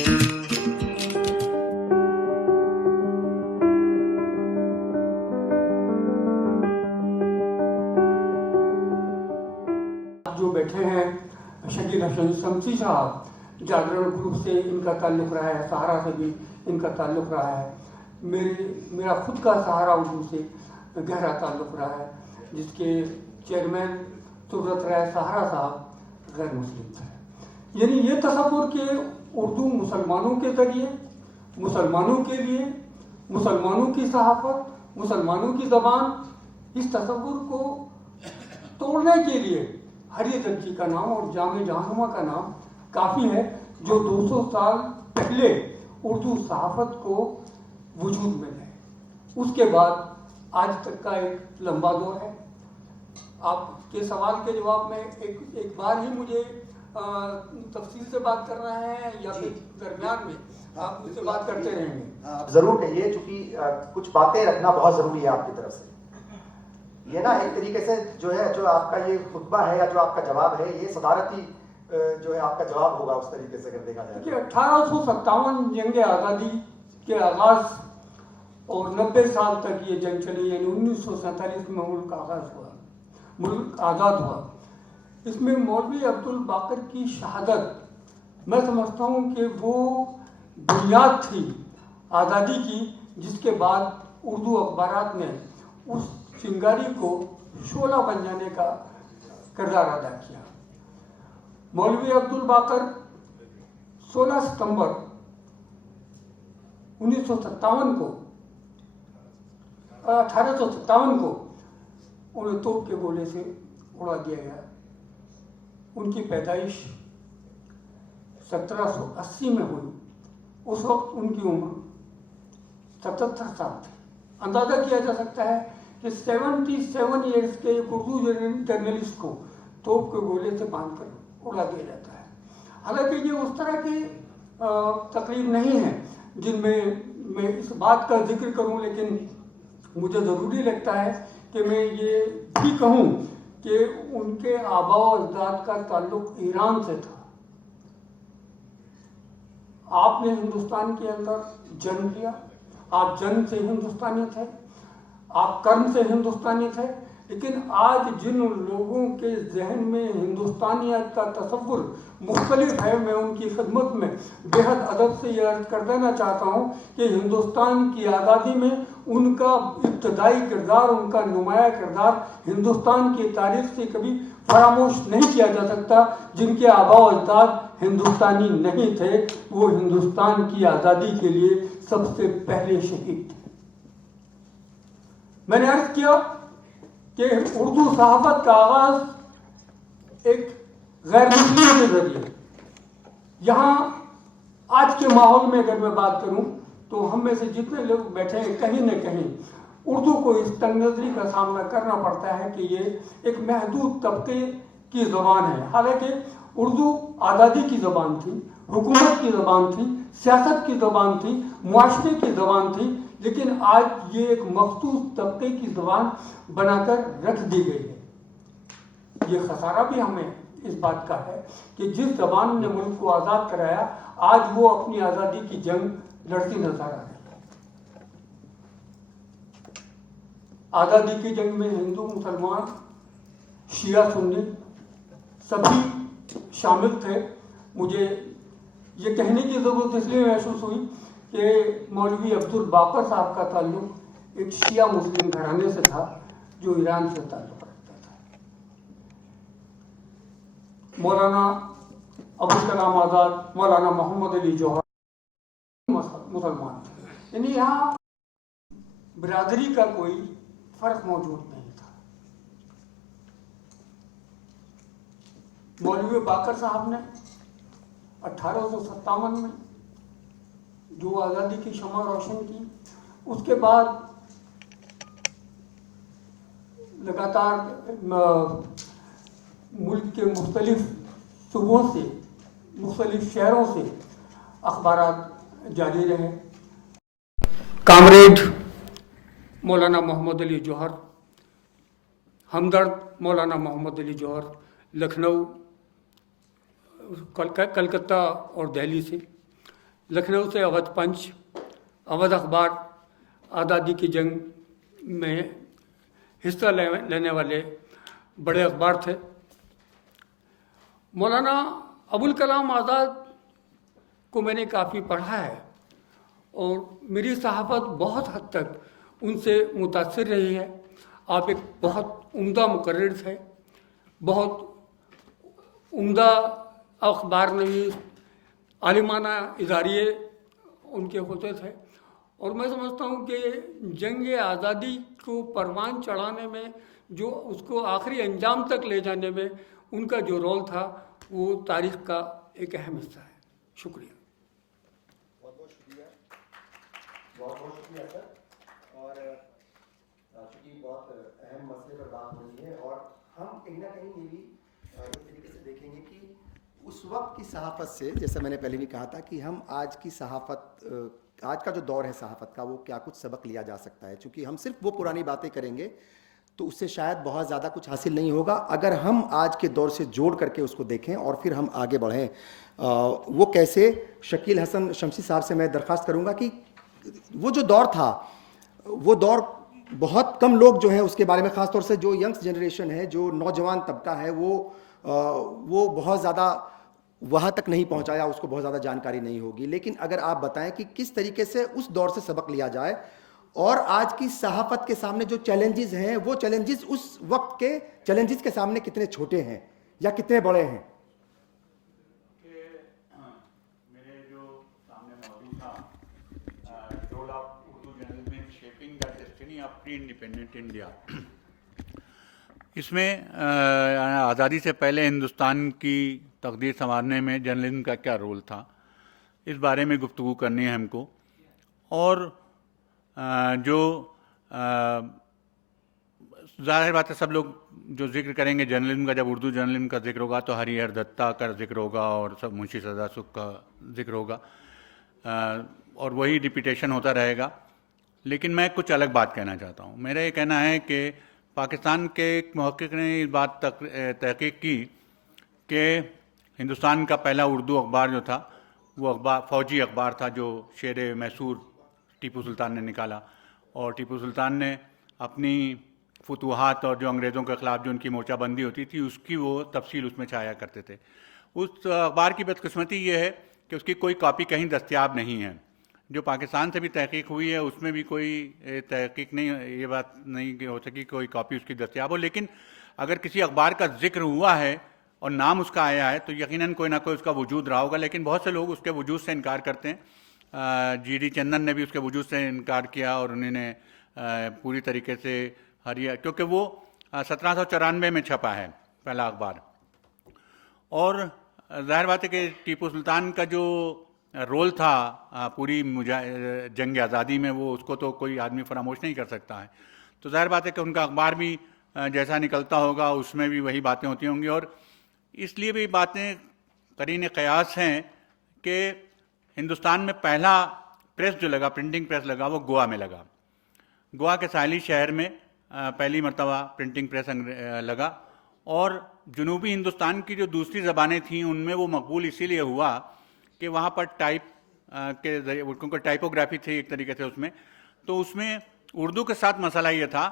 जो बैठे हैं शकील हसन शमसी साहब, जागरण ग्रुप से इनका ताल्लुक़ रहा है, सहारा से भी इनका ताल्लुक़ रहा है, मेरा खुद का सहारा उर्दू से गहरा ताल्लुक़ रहा है, जिसके चेयरमैन तुर्रत राय सहारा साहब गैर मुस्लिम थे। यानी ये तसव्वुर कि उर्दू मुसलमानों के ज़रिए, मुसलमानों के लिए, मुसलमानों की सहाफ़त, मुसलमानों की ज़बान, इस तसव्वुर को तोड़ने के लिए हरी दर्जी का नाम और जामे जहानुमा का नाम काफ़ी है, जो 200 साल पहले उर्दू सहाफ़त को वजूद में है। उसके बाद आज तक का एक लंबा दौर है। आपके सवाल के जवाब में एक बार ही मुझे तफसील से बात करना है या फिर दरमियान में आप मुझसे बात करते रहेंगे? आप ज़रूर कहिए, चूँकि कुछ बातें रखना बहुत ज़रूरी है आपकी तरफ से। ये ना एक तरीके से जो है, जो आपका ये खुतबा है या जो आपका जवाब है, ये सदारती जो है आपका जवाब होगा उस तरीके से अगर देखा जाए। कि 1857 जंग आज़ादी के आगाज़ और 90 साल तक ये जंग चली, यानी 1947 में मुल्क आगाज़ हुआ, मुल्क आज़ाद हुआ। इसमें मौलवी अब्दुल बाकर की शहादत मैं समझता हूँ कि वो बुनियाद थी आज़ादी की, जिसके बाद उर्दू अखबारात ने उस चिंगारी को शोला बन जाने का किरदार अदा किया। मौलवी अब्दुल बाकर 16 सितंबर 1857 को उन्हें तोप के गोले से उड़ा दिया गया। उनकी पैदाइश 1780 में हुई। उस वक्त उनकी उम्र 77 साल थी। अंदाज़ा किया जा सकता है कि 77 ईयर्स के एक उर्दू जर्नलिस्ट को तोप के गोले से बांध कर उड़ा दिया जाता है। हालांकि ये उस तरह की तकलीफ नहीं है जिनमें मैं इस बात का जिक्र करूं, लेकिन मुझे ज़रूरी लगता है कि मैं ये भी कहूं कि उनके आबा व अजदाद का ताल्लुक ईरान से था। आपने हिंदुस्तान के अंदर जन्म लिया, आप जन्म से हिंदुस्तानी थे, आप कर्म से हिंदुस्तानी थे, लेकिन आज जिन लोगों के जहन में हिंदुस्तानियत का तसव्वुर मुख्तलिफ है, मैं उनकी खिदमत में बेहद अदब से यह अर्ज कर देना चाहता हूँ कि हिंदुस्तान की आज़ादी में उनका इब्तदाई किरदार, उनका नुमाया किरदार हिंदुस्तान की तारीख से कभी फरामोश नहीं किया जा सकता। जिनके आबा व अजदाद हिंदुस्तानी नहीं थे, वो हिंदुस्तान की आज़ादी के लिए सबसे पहले शहीद थे। मैंने अर्ज किया कि उर्दू सहाफ़त का आगाज़ एक गैर मुस्लिम के जरिए, यहाँ आज के माहौल में अगर मैं बात करूँ तो हम में से जितने लोग बैठे हैं, कहीं न कहीं उर्दू को इस तंग नज़री का सामना करना पड़ता है कि ये एक महदूद तबके की ज़बान है। हालांकि उर्दू आज़ादी की ज़बान थी, हुकूमत की ज़बान थी, सियासत की ज़बान थी, मुआशरे की ज़बान थी, लेकिन आज ये एक मखसूस तबके की ज़बान बनाकर रख दी गई है। ये खसारा भी हमें इस बात का है कि जिस ज़बान ने मुल्क को आज़ाद कराया, आज वो अपनी आज़ादी की जंग लड़ती नजर आ रही है। आज़ादी की जंग में हिंदू, मुसलमान, शिया, सुन्नी सभी शामिल थे। मुझे ये कहने की ज़रूरत इसलिए महसूस हुई कि मौलवी अब्दुल बाकर साहब का ताल्लुक एक शिया मुस्लिम घराने से था जो ईरान से ताल्लुक रखता था। मौलाना अबुल कलाम आज़ाद, मौलाना मोहम्मद अली जौहर मुसलमान थे। यानी यहाँ बिरादरी का कोई फर्क मौजूद नहीं था। मौलवी बाकर साहब ने 1857 में जो आज़ादी की शमा रोशन की, उसके बाद लगातार मुल्क के मुख्तलिफ सूबों से, मुख्तलिफ शहरों से अखबारात जारी रहे। कामरेड मौलाना मोहम्मद अली जौहर, हमदर्द मौलाना मोहम्मद अली जौहर लखनऊ, कलकत्ता और दिल्ली से, लखनऊ से अवध पंच, अवध अखबार आज़ादी की जंग में हिस्सा लेने वाले बड़े अखबार थे। मौलाना अबुल कलाम आज़ाद को मैंने काफ़ी पढ़ा है और मेरी सहाफ़त बहुत हद तक उनसे मुतासिर रही है। आप एक बहुत उम्दा मुकर्रिर थे, बहुत उम्दा अखबार नवीस, आलिमाना इदारिये उनके होते थे और मैं समझता हूँ कि जंग आज़ादी को परवान चढ़ाने में, जो उसको आखिरी अंजाम तक ले जाने में उनका जो रोल था वो तारीख़ का एक अहम हिस्सा है। शुक्रिया। बहुत बहुत शुक्रिया, बहुत बहुत शुक्रिया सर। और चूँकि बहुत अहम मसले पर बात हो रही है और हम कहीं ना कहीं ये भी इस तरीके से देखेंगे कि उस वक्त की सहाफ़त से, जैसा मैंने पहले भी कहा था कि हम आज की सहाफ़त, आज का जो दौर है सहाफ़त का, वो क्या कुछ सबक लिया जा सकता है। चूँकि हम सिर्फ वो पुरानी बातें करेंगे तो उससे शायद बहुत ज़्यादा कुछ हासिल नहीं होगा। अगर हम आज के दौर से जोड़ करके उसको देखें और फिर हम आगे बढ़ें, वो कैसे, शकील हसन शमसी साहब से मैं दरख्वास्त करूँगा कि वो जो दौर था, वो दौर बहुत कम लोग जो हैं उसके बारे में, ख़ास तौर से जो यंग्स जनरेशन है, जो नौजवान तबका है, वो बहुत ज़्यादा वहाँ तक नहीं पहुँचा या उसको बहुत ज़्यादा जानकारी नहीं होगी। लेकिन अगर आप बताएं कि किस तरीके से उस दौर से सबक लिया जाए और आज की सहाफ़त के सामने जो चैलेंजेस हैं, वो चैलेंजेस उस वक्त के चैलेंजेस के सामने कितने छोटे हैं या कितने बड़े हैं। मेरे जो सामने मौजूद था, role of Urdu journalism in shaping the destiny of pre independent India, इसमें आज़ादी से पहले हिंदुस्तान की तकदीर संवारने में जर्नलिज्म का क्या रोल था, इस बारे में गुफ्तगू करनी है हमको। और जो ज़ाहिर बात है सब लोग जो जिक्र करेंगे जर्नलिज्म का, जब उर्दू जर्नलिज्म का जिक्र होगा तो हरिहर दत्ता का जिक्र होगा और सब मुंशी सदा सुख का जिक्र होगा और वही रिपीटेशन होता रहेगा। लेकिन मैं कुछ अलग बात कहना चाहता हूँ। मेरा ये कहना है कि पाकिस्तान के एक मुहक्किक ने इस बात तहकीक की कि हिंदुस्तान का पहला उर्दू अखबार जो था वो अखबार फ़ौजी अखबार था जो शेर मैसूर टीपू सुल्तान ने निकाला। और टीपू सुल्तान ने अपनी फतूहात और जो अंग्रेज़ों के ख़िलाफ़ जो उनकी मोर्चाबंदी होती थी उसकी वो तफसील उसमें छाया करते थे। उस अखबार की बदकिस्मती ये है कि उसकी कोई कॉपी कहीं दस्तयाब नहीं है। जो पाकिस्तान से भी तहकीक हुई है उसमें भी कोई तहकीक नहीं, ये बात नहीं हो सकी कोई कॉपी उसकी दस्तयाब हो। लेकिन अगर किसी अखबार का जिक्र हुआ है और नाम उसका आया है तो यकीनन कोई ना कोई उसका वजूद रहा होगा। लेकिन बहुत से लोग उसके वजूद से इनकार करते हैं। जी.डी. चंदन ने भी उसके वजूद से इनकार किया और उन्होंने पूरी तरीके से क्योंकि वो 1794 में छपा है पहला अखबार। और ज़ाहिर बात है कि टीपू सुल्तान का जो रोल था पूरी जंग आज़ादी में, वो उसको तो कोई आदमी फरामोश नहीं कर सकता है। तो ज़ाहिर बात है कि उनका अखबार भी जैसा निकलता होगा उसमें भी वही बातें होती होंगी। और इसलिए भी बातें करीन क़यास हैं कि हिंदुस्तान में पहला प्रेस जो लगा, प्रिंटिंग प्रेस लगा, वो गोवा में लगा। गोवा के साहिली शहर में पहली मरतबा प्रिंटिंग प्रेस लगा। और जनूबी हिंदुस्तान की जो दूसरी ज़बानें थीं उनमें वो मकबूल इसीलिए हुआ कि वहाँ पर टाइप के ज़रिए, क्योंकि टाइपोग्राफी थी एक तरीके से उसमें, तो उसमें उर्दू के साथ मसला ये था,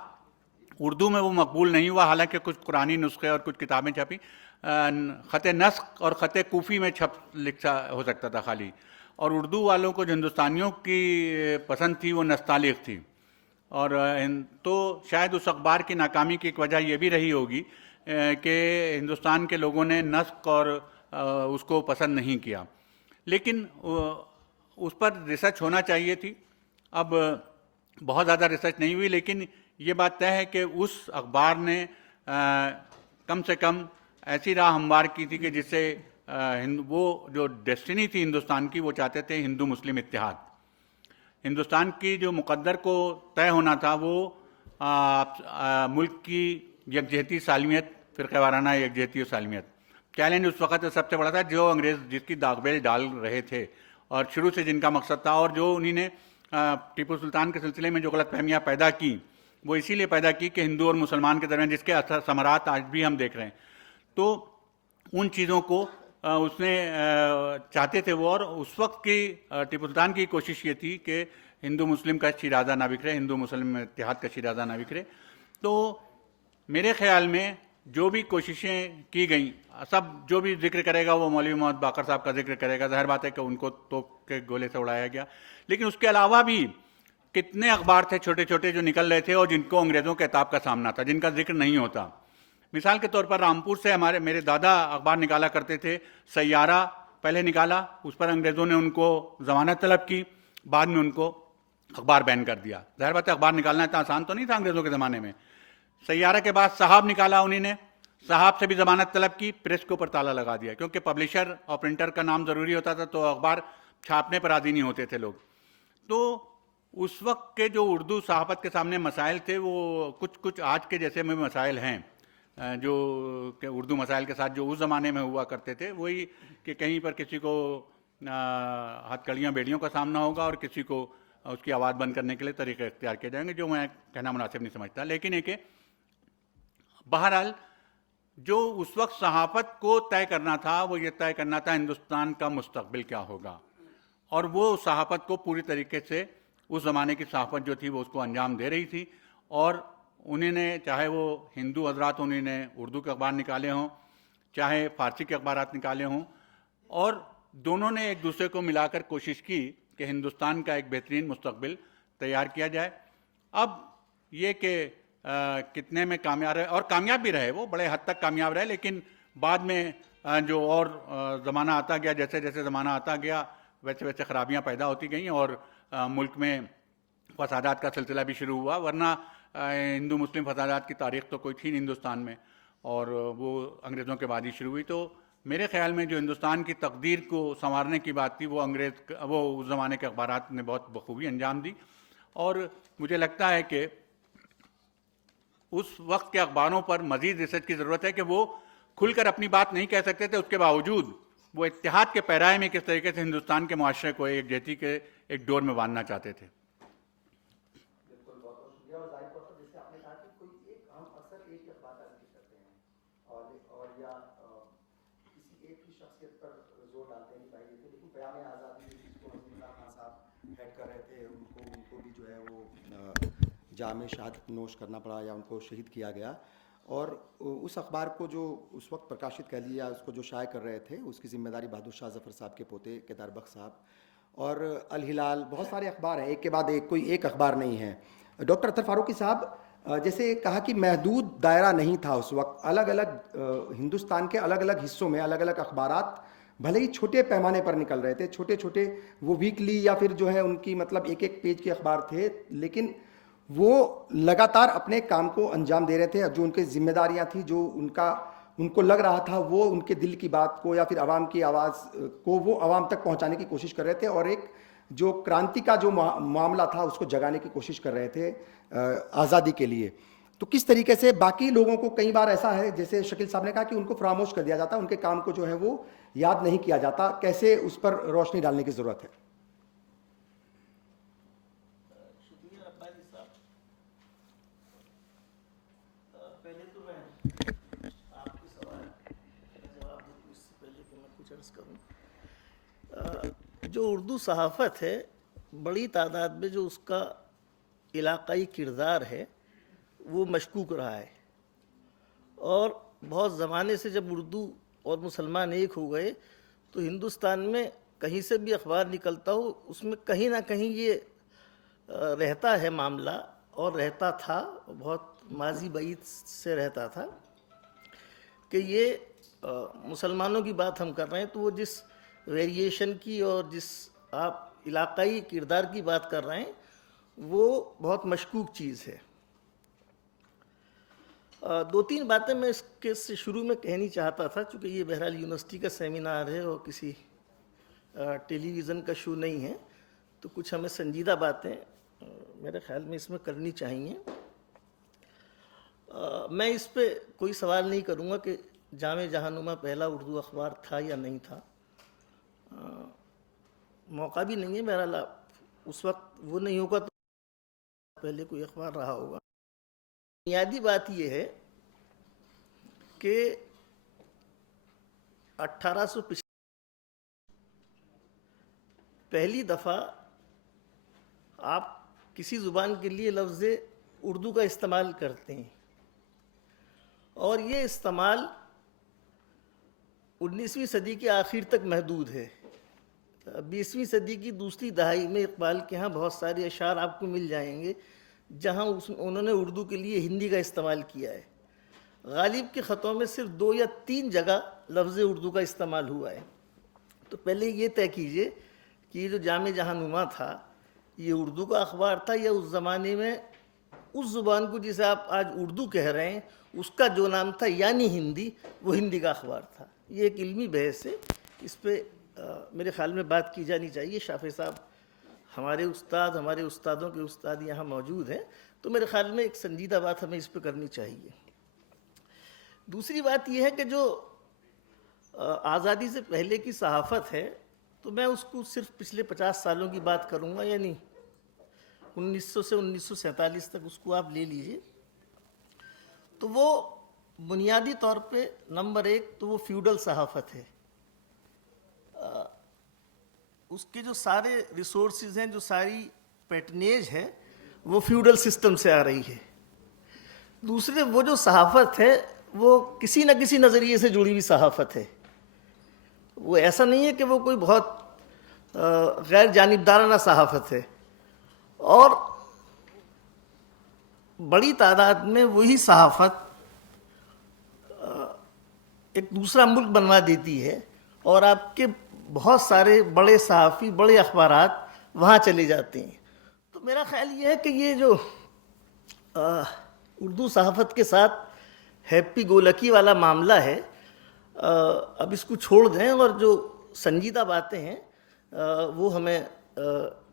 उर्दू में वो मकबूल नहीं हुआ। हालांकि कुछ कुरानी नुस्खे और कुछ किताबें छपी, ख़त नस्ख और ख़त कूफ़ी में लिखा हो सकता था खाली। और उर्दू वालों को जो हिंदुस्तानियों की पसंद थी वो नस्तालिक थी। और तो शायद उस अखबार की नाकामी की एक वजह यह भी रही होगी कि हिंदुस्तान के लोगों ने नस्ख और उसको पसंद नहीं किया। लेकिन उस पर रिसर्च होना चाहिए थी। अब बहुत ज़्यादा रिसर्च नहीं हुई, लेकिन ये बात तय है कि उस अखबार ने कम से कम ऐसी राह हमवार की थी कि जिससे वो जो डेस्टिनी थी हिंदुस्तान की, वो चाहते थे हिंदू मुस्लिम इत्तेहाद। हिंदुस्तान की जो मुकद्दर को तय होना था वो मुल्क की यकजहती सालमियत, फ़िरक़े वाराना यकजहती और सालमियत। चैलेंज उस वक़्त सबसे बड़ा था जो अंग्रेज़ जिसकी दागबेल डाल रहे थे और शुरू से जिनका मकसद था, और जो उन्हीं ने टीपू सुल्तान के सिलसिले में जो गलतफहमियाँ पैदा की वो इसीलिए पैदा की कि हिंदू और मुसलमान के दरमियान जिसके असर समरात आज भी हम देख रहे हैं। तो उन चीज़ों को اس نے چاہتے تھے وہ، اور اس وقت کی ٹیپو سلطان کی کوشش یہ تھی کہ ہندو مسلم کا شیرازہ نہ بکھرے، ہندو مسلم اتحاد کا شیرازہ نہ بکھرے. تو میرے خیال میں جو بھی کوششیں کی گئیں، سب جو بھی ذکر کرے گا وہ مولوی محمد باقر صاحب کا ذکر کرے گا. ظاہر بات ہے کہ ان کو توپ کے گولے سے اڑایا گیا، لیکن اس کے علاوہ بھی کتنے اخبار تھے چھوٹے چھوٹے جو نکل رہے تھے اور جن کو انگریزوں کے عتاب کا سامنا تھا، جن کا ذکر نہیں ہوتا. مثال کے طور پر رامپور سے میرے دادا اخبار نکالا کرتے تھے. سیارہ پہلے نکالا، اس پر انگریزوں نے ان کو ضمانت طلب کی، بعد میں ان کو اخبار بین کر دیا. ظاہر بات ہے اخبار نکالنا اتنا آسان تو نہیں تھا انگریزوں کے زمانے میں. سیارہ کے بعد صحاب نکالا انہی نے، صحاب سے بھی ضمانت طلب کی، پریس کے اوپر تالا لگا دیا، کیونکہ پبلشر اور پرنٹر کا نام ضروری ہوتا تھا تو اخبار چھاپنے پر راضی نہیں ہوتے تھے لوگ. تو اس وقت کے جو اردو صحافت کے سامنے مسائل تھے وہ کچھ آج کے جیسے میں مسائل ہیں، جو کہ اردو مسائل کے ساتھ جو اس زمانے میں ہوا کرتے تھے، وہی کہ کہیں پر کسی کو ہتھ کڑیاں بیڑیوں کا سامنا ہوگا اور کسی کو اس کی آواز بند کرنے کے لیے طریقے اختیار کیے جائیں گے، جو میں کہنا مناسب نہیں سمجھتا. لیکن یہ کہ بہرحال جو اس وقت صحافت کو طے کرنا تھا وہ یہ طے کرنا تھا ہندوستان کا مستقبل کیا ہوگا، اور وہ صحافت کو پوری طریقے سے اس زمانے کی صحافت جو تھی وہ اس کو انجام دے رہی تھی. اور انہیں نے چاہے وہ ہندو حضرات انہیں نے اردو کے اخبار نکالے ہوں، چاہے فارسی کے اخبارات نکالے ہوں، اور دونوں نے ایک دوسرے کو ملا کر کوشش کی کہ ہندوستان کا ایک بہترین مستقبل تیار کیا جائے. اب یہ کہ کتنے میں کامیاب رہے، اور کامیاب بھی رہے، وہ بڑے حد تک کامیاب رہے، لیکن بعد میں جو اور زمانہ آتا گیا، جیسے جیسے زمانہ آتا گیا ویسے ویسے خرابیاں پیدا ہوتی گئیں، اور ملک میں فسادات کا سلسلہ بھی شروع ہوا. ورنہ ہندو مسلم فسادات کی تاریخ تو کوئی تھی نہیں ہندوستان میں، اور وہ انگریزوں کے بعد ہی شروع ہوئی. تو میرے خیال میں جو ہندوستان کی تقدیر کو سنوارنے کی بات تھی وہ اس زمانے کے اخبارات نے بہت بخوبی انجام دی. اور مجھے لگتا ہے کہ اس وقت کے اخباروں پر مزید ریسرچ کی ضرورت ہے کہ وہ کھل کر اپنی بات نہیں کہہ سکتے تھے، اس کے باوجود وہ اتحاد کے پیرائے میں کس طریقے سے ہندوستان کے معاشرے کو ایک جہتی کے ایک ڈور میں باندھنا چاہتے تھے. بالکل، بہت بہت شکریہ. اور ظاہر طور پر جیسے آپ نے کہا کہ کوئی ایک ہم اکثر ایک ہی اخبار کا ذکر کرتے ہیں اور یا کسی ایک ہی شخصیت پر زور ڈالتے ہیں کہ بھائی یہ تھے، لیکن پیام آزادی جس کو وزیر اللہ خان صاحب ہیڈ کر رہے تھے ان کو بھی جو ہے وہ جام شہادت نوش کرنا پڑا یا ان کو شہید کیا گیا. اور اس اخبار کو جو اس وقت پرکاشت کہہ لیا، اس کو جو شائع کر رہے تھے، اس کی ذمہ داری بہادر شاہ ظفر صاحب کے پوتے کیدار بخش صاحب اور الہلال، بہت سارے اخبار ہیں، ایک کے بعد ایک، کوئی ایک اخبار نہیں ہے. ڈاکٹر اطہر فاروقی صاحب، جیسے کہا کہ محدود دائرہ نہیں تھا اس وقت، الگ الگ ہندوستان کے الگ الگ حصوں میں الگ الگ اخبارات بھلے ہی چھوٹے پیمانے پر نکل رہے تھے، چھوٹے چھوٹے وہ ویکلی یا پھر جو ہے ان کی مطلب ایک ایک پیج کے اخبار تھے، لیکن وہ لگاتار اپنے کام کو انجام دے رہے تھے. جو ان کی ذمہ داریاں تھیں، جو ان کو لگ رہا تھا وہ ان کے دل کی بات کو یا پھر عوام کی آواز کو وہ عوام تک پہنچانے کی کوشش کر رہے تھے، اور ایک جو کرانتی کا جو معاملہ تھا اس کو جگانے کی کوشش کر رہے تھے آزادی کے لیے. تو کس طریقے سے باقی لوگوں کو کئی بار ایسا ہے جیسے شکیل صاحب نے کہا کہ ان کو فراموش کر دیا جاتا، ان کے کام کو جو ہے وہ یاد نہیں کیا جاتا، کیسے اس پر روشنی ڈالنے کی ضرورت ہے؟ شکریہ عباسی صاحب. پہلے تو میں آپ کے سوال کا جواب دوں اس سے پہلے کہ میں کچھ عرض کروں. جو اردو صحافت ہے، بڑی تعداد میں جو اس کا علاقائی کردار ہے وہ مشکوک رہا ہے، اور بہت زمانے سے جب اردو اور مسلمان ایک ہو گئے تو ہندوستان میں کہیں سے بھی اخبار نکلتا ہو اس میں کہیں نہ کہیں یہ رہتا ہے معاملہ، اور رہتا تھا، بہت ماضی بعید سے رہتا تھا کہ یہ مسلمانوں کی بات ہم کر رہے ہیں تو وہ جس ویریشن کی اور جس آپ علاقائی کردار کی بات کر رہے ہیں وہ بہت مشکوک چیز ہے. دو تین باتیں میں اس کے سے شروع میں کہنی چاہتا تھا، چونکہ یہ بہرحال یونیورسٹی کا سیمینار ہے اور کسی ٹیلی ویژن کا شو نہیں ہے، تو کچھ ہمیں سنجیدہ باتیں میرے خیال میں اس میں کرنی چاہیے. میں اس پہ کوئی سوال نہیں کروں گا کہ جامع جہاننما پہلا اردو اخبار تھا یا نہیں تھا، موقع بھی نہیں ہے. بہرحال اس وقت وہ نہیں ہوگا تو پہلے کوئی اخبار رہا ہوگا. بنیادی بات یہ ہے کہ 1800 पहली दफ़ा आप किसी ज़ुबान के लिए लफ्ज़ उर्दू का इस्तेमाल करते हैं और ये इस्तेमाल 19वीं सदी के आखिर तक महदूद है। 20वीं सदी की दूसरी दहाई में इकबाल के यहाँ बहुत सारे अशार आपको मिल जाएंगे जहाँ उन्होंने उर्दू के लिए हिंदी का इस्तेमाल किया है। गालिब के ख़तों में सिर्फ 2 या 3 जगह लफ्ज़ उर्दू का इस्तेमाल हुआ है। तो पहले ये तय कीजिए कि ये जो जामे जहानुमा था ये उर्दू का अखबार था या उस ज़माने में उस ज़ुबान को जिसे आप आज उर्दू कह रहे हैं उसका जो नाम था यानी हिंदी, वो हिंदी का अखबार था। ये एक इल्मी बहस है, इस पर मेरे ख़्याल में बात की जानी चाहिए। शाफे साहब हमारे उस्तादों के उस्ताद यहाँ मौजूद हैं, तो मेरे ख़्याल में एक संजीदा बात हमें इस पर करनी चाहिए। दूसरी बात यह है कि जो आज़ादी से पहले की सहाफ़त है तो मैं उसको सिर्फ पिछले 50 सालों की बात करूँगा, यानी 1900 से 1947 तक उसको आप ले लीजिए। तो वो बुनियादी तौर पे नंबर 1 तो वो फ्यूडल सहाफ़त है। उसके जो सारे रिसोर्सेज हैं, जो सारी पैटर्नेज है, वो फ्यूडल सिस्टम से आ रही है। दूसरे वो जो सहाफ़त है वो किसी न किसी नज़रिए से जुड़ी हुई सहाफ़त है। वो ऐसा नहीं है कि वो कोई बहुत गैर जानिबदाराना सहाफ़त है। और बड़ी तादाद में वही सहाफ़त एक दूसरा मुल्क बनवा देती है और आपके बहुत सारे बड़े सहाफ़ी, बड़े अखबारात वहाँ चले जाते हैं। तो मेरा ख़्याल ये है कि ये जो उर्दू सहाफ़त के साथ हैप्पी गो लकी वाला मामला है, अब इसको छोड़ दें और जो संजीदा बातें हैं वो हमें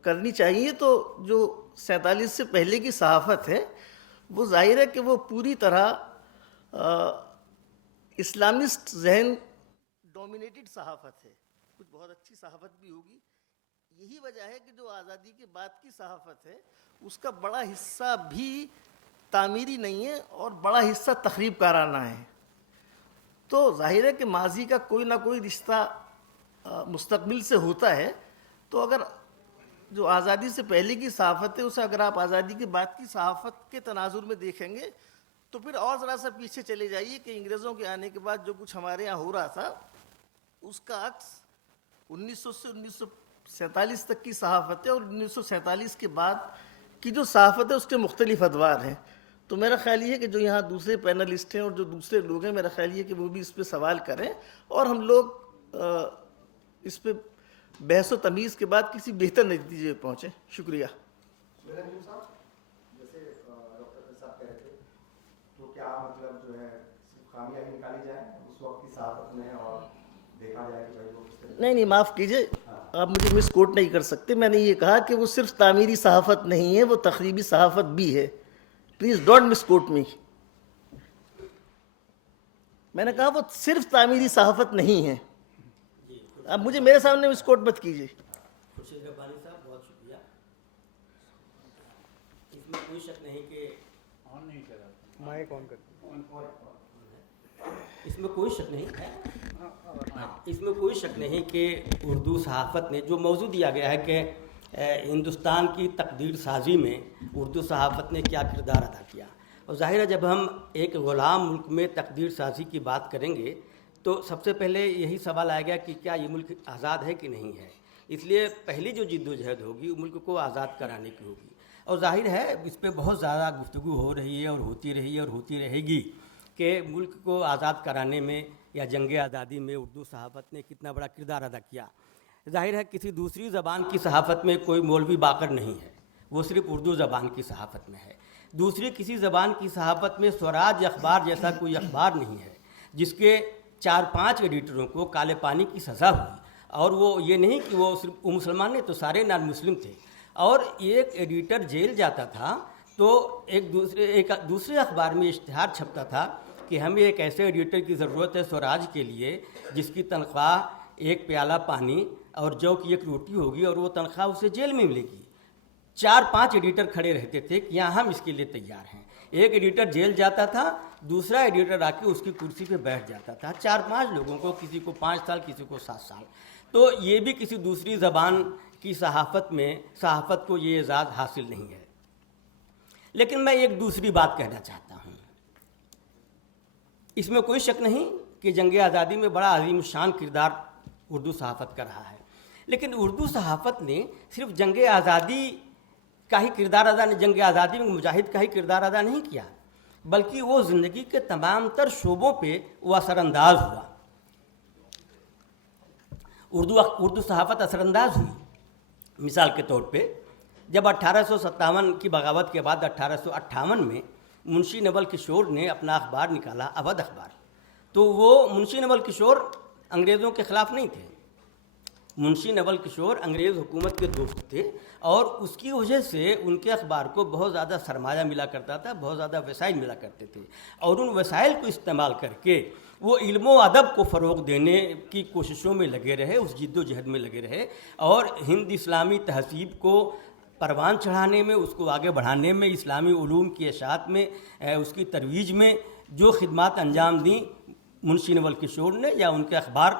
करनी चाहिए। तो जो 47 से पहले की सहाफ़त है वो ज़ाहिर है कि वो पूरी तरह इस्लामिस्ट जहन डोमिनेटेड सहाफ़त है। कुछ बहुत अच्छी सहाफ़त भी होगी। यही वजह है कि जो आज़ादी के बाद की सहाफ़त है उसका बड़ा हिस्सा भी तामीरी नहीं है और बड़ा हिस्सा तख़रीब काराना है। तो ज़ाहिर है कि माजी का कोई ना कोई रिश्ता मुस्तक़बिल से होता है। तो अगर जो आज़ादी से पहले की सहाफ़त है उसे अगर आप आज़ादी के बाद की सहाफ़त के तनाजुर में देखेंगे तो फिर और ज़रा सा पीछे चले जाइए कि अंग्रेज़ों के आने के बाद जो कुछ हमारे यहाँ हो रहा था उसका अक्स 1900 से 1947 तक की सहाफ़त है और 1947 के बाद की जो सहाफ़त है उसके मुख्तलिफ अदवार हैं। तो मेरा ख्याल ये है कि जो यहाँ दूसरे पैनलिस्ट हैं और जो दूसरे लोग हैं, मेरा ख्याल ये है कि वो भी इस पर सवाल करें और हम लोग इस पर बहस व तमीज़ के बाद किसी बेहतर नतीजे पर पहुँचें। शुक्रिया। निरंजन साहब, जैसे डॉक्टर साहब कह रहे थे, तो क्या मतलब जो है सिर्फ खामियां ही निकाली जाए उस वक्त की सहाफ़त में और देखा जाए कि भाई वो किस तरह? नहीं, माफ़ कीजिए, आप मुझे मिस कोट नहीं कर सकते। मैंने ये कहा कि वो सिर्फ तामीरी सहाफ़त नहीं है, वो तख़रीबी सहाफ़त भी है। Please don't miss quote me. मैंने कहा वो सिर्फ तामीरी सहाफ़त नहीं है। अब मुझे मेरे सामने मिस कोट मत कीजिए। खुर्शीद रब्बानी साहब, बहुत शुक्रिया। इसमें कोई शक नहीं कि इसमें कोई शक नहीं है, इसमें कोई शक नहीं कि उर्दू सहाफ़त ने जो मौजू दिया गया है कि हिंदुस्तान की तकदीर साजी में उर्दू सहाफ़त ने क्या किरदार अदा किया। और ज़ाहिर है जब हम एक ग़ुलाम मुल्क में तकदीर साजी की बात करेंगे तो सबसे पहले यही सवाल आएगा कि क्या ये मुल्क आज़ाद है कि नहीं है। इसलिए पहली जो जिद्दोजहद होगी वो मुल्क को आज़ाद कराने की होगी। और ज़ाहिर है इस पर बहुत ज़्यादा गुफ्तगू हो रही है और होती रही है और होती रहेगी कि मुल्क को आज़ाद कराने में या जंग आज़ादी में उर्दू सहाफ़त ने कितना बड़ा किरदार अदा किया। ज़ाहिर है किसी दूसरी ज़बान की सहाफ़त में कोई मौलवी बाकर नहीं है, वो सिर्फ उर्दू ज़बान की सहाफ़त में है। दूसरी किसी ज़बान की सहाफ़त में स्वराज अखबार जैसा कोई अखबार नहीं है जिसके 4-5 एडिटरों को काले पानी की सज़ा हुई। और वो ये नहीं कि वो सिर्फ मुसलमान नहीं तो सारे नान मुस्लिम थे। और एक एडिटर जेल जाता था तो एक दूसरे अखबार में इश्तिहार छपता था कि हमें एक ऐसे एडिटर की ज़रूरत है स्वराज के लिए जिसकी तनख्वाह 1 प्याला पानी और जौ की 1 रोटी होगी और वो तनख्वाह उसे जेल में मिलेगी। 4-5 एडिटर खड़े रहते थे कि यहाँ हम इसके लिए तैयार हैं। ایک ایڈیٹر جیل جاتا تھا, دوسرا ایڈیٹر آ کے اس کی کرسی پہ بیٹھ جاتا تھا. 4-5 لوگوں کو, کسی کو 5 سال, کسی کو 7 سال. تو یہ بھی کسی دوسری زبان کی صحافت کو یہ اعزاز حاصل نہیں ہے. لیکن میں ایک دوسری بات کہنا چاہتا ہوں. اس میں کوئی شک نہیں کہ جنگ آزادی میں بڑا عظیم الشان کردار اردو صحافت کا رہا ہے, لیکن اردو صحافت نے صرف جنگ آزادی کا ہی کردار ادا نہیں, جنگ آزادی میں مجاہد کا ہی کردار ادا نہیں کیا, بلکہ وہ زندگی کے تمام تر شعبوں پہ وہ اثر انداز ہوا. اردو صحافت اثر انداز ہوئی. مثال کے طور پہ جب 1857 کی بغاوت کے بعد 1858 میں منشی نول کشور نے اپنا اخبار نکالا, اودھ اخبار, تو وہ منشی نول کشور انگریزوں کے خلاف نہیں تھے. منشی نول کشور انگریز حکومت کے دوست تھے, اور اس کی وجہ سے ان کے اخبار کو بہت زیادہ سرمایہ ملا کرتا تھا, بہت زیادہ وسائل ملا کرتے تھے, اور ان وسائل کو استعمال کر کے وہ علم و ادب کو فروغ دینے کی کوششوں میں لگے رہے, اس جد و جہد میں لگے رہے, اور ہند اسلامی تہذیب کو پروان چڑھانے میں, اس کو آگے بڑھانے میں, اسلامی علوم کی اشاعت میں, اس کی ترویج میں جو خدمات انجام دیں منشی نول کشور نے یا ان کے اخبار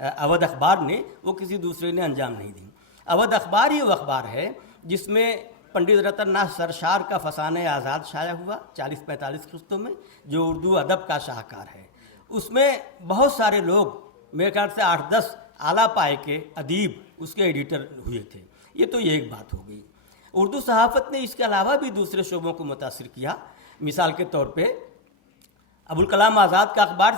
اودھ اخبار نے, وہ کسی دوسرے نے انجام نہیں دیں. اودھ اخبار ہی وہ اخبار ہے جس میں پنڈت رتن ناتھ سرشار کا فسانہ آزاد شائع ہوا 40-45 قسطوں میں, جو اردو ادب کا شاہکار ہے. اس میں بہت سارے لوگ, میرے خیال سے 8-10 اعلیٰ پائے کے ادیب اس کے ایڈیٹر ہوئے تھے. یہ تو یہ ایک بات ہو گئی. اردو صحافت نے اس کے علاوہ بھی دوسرے شعبوں کو متاثر کیا. مثال کے طور پہ ابوالکلام آزاد کا اخبار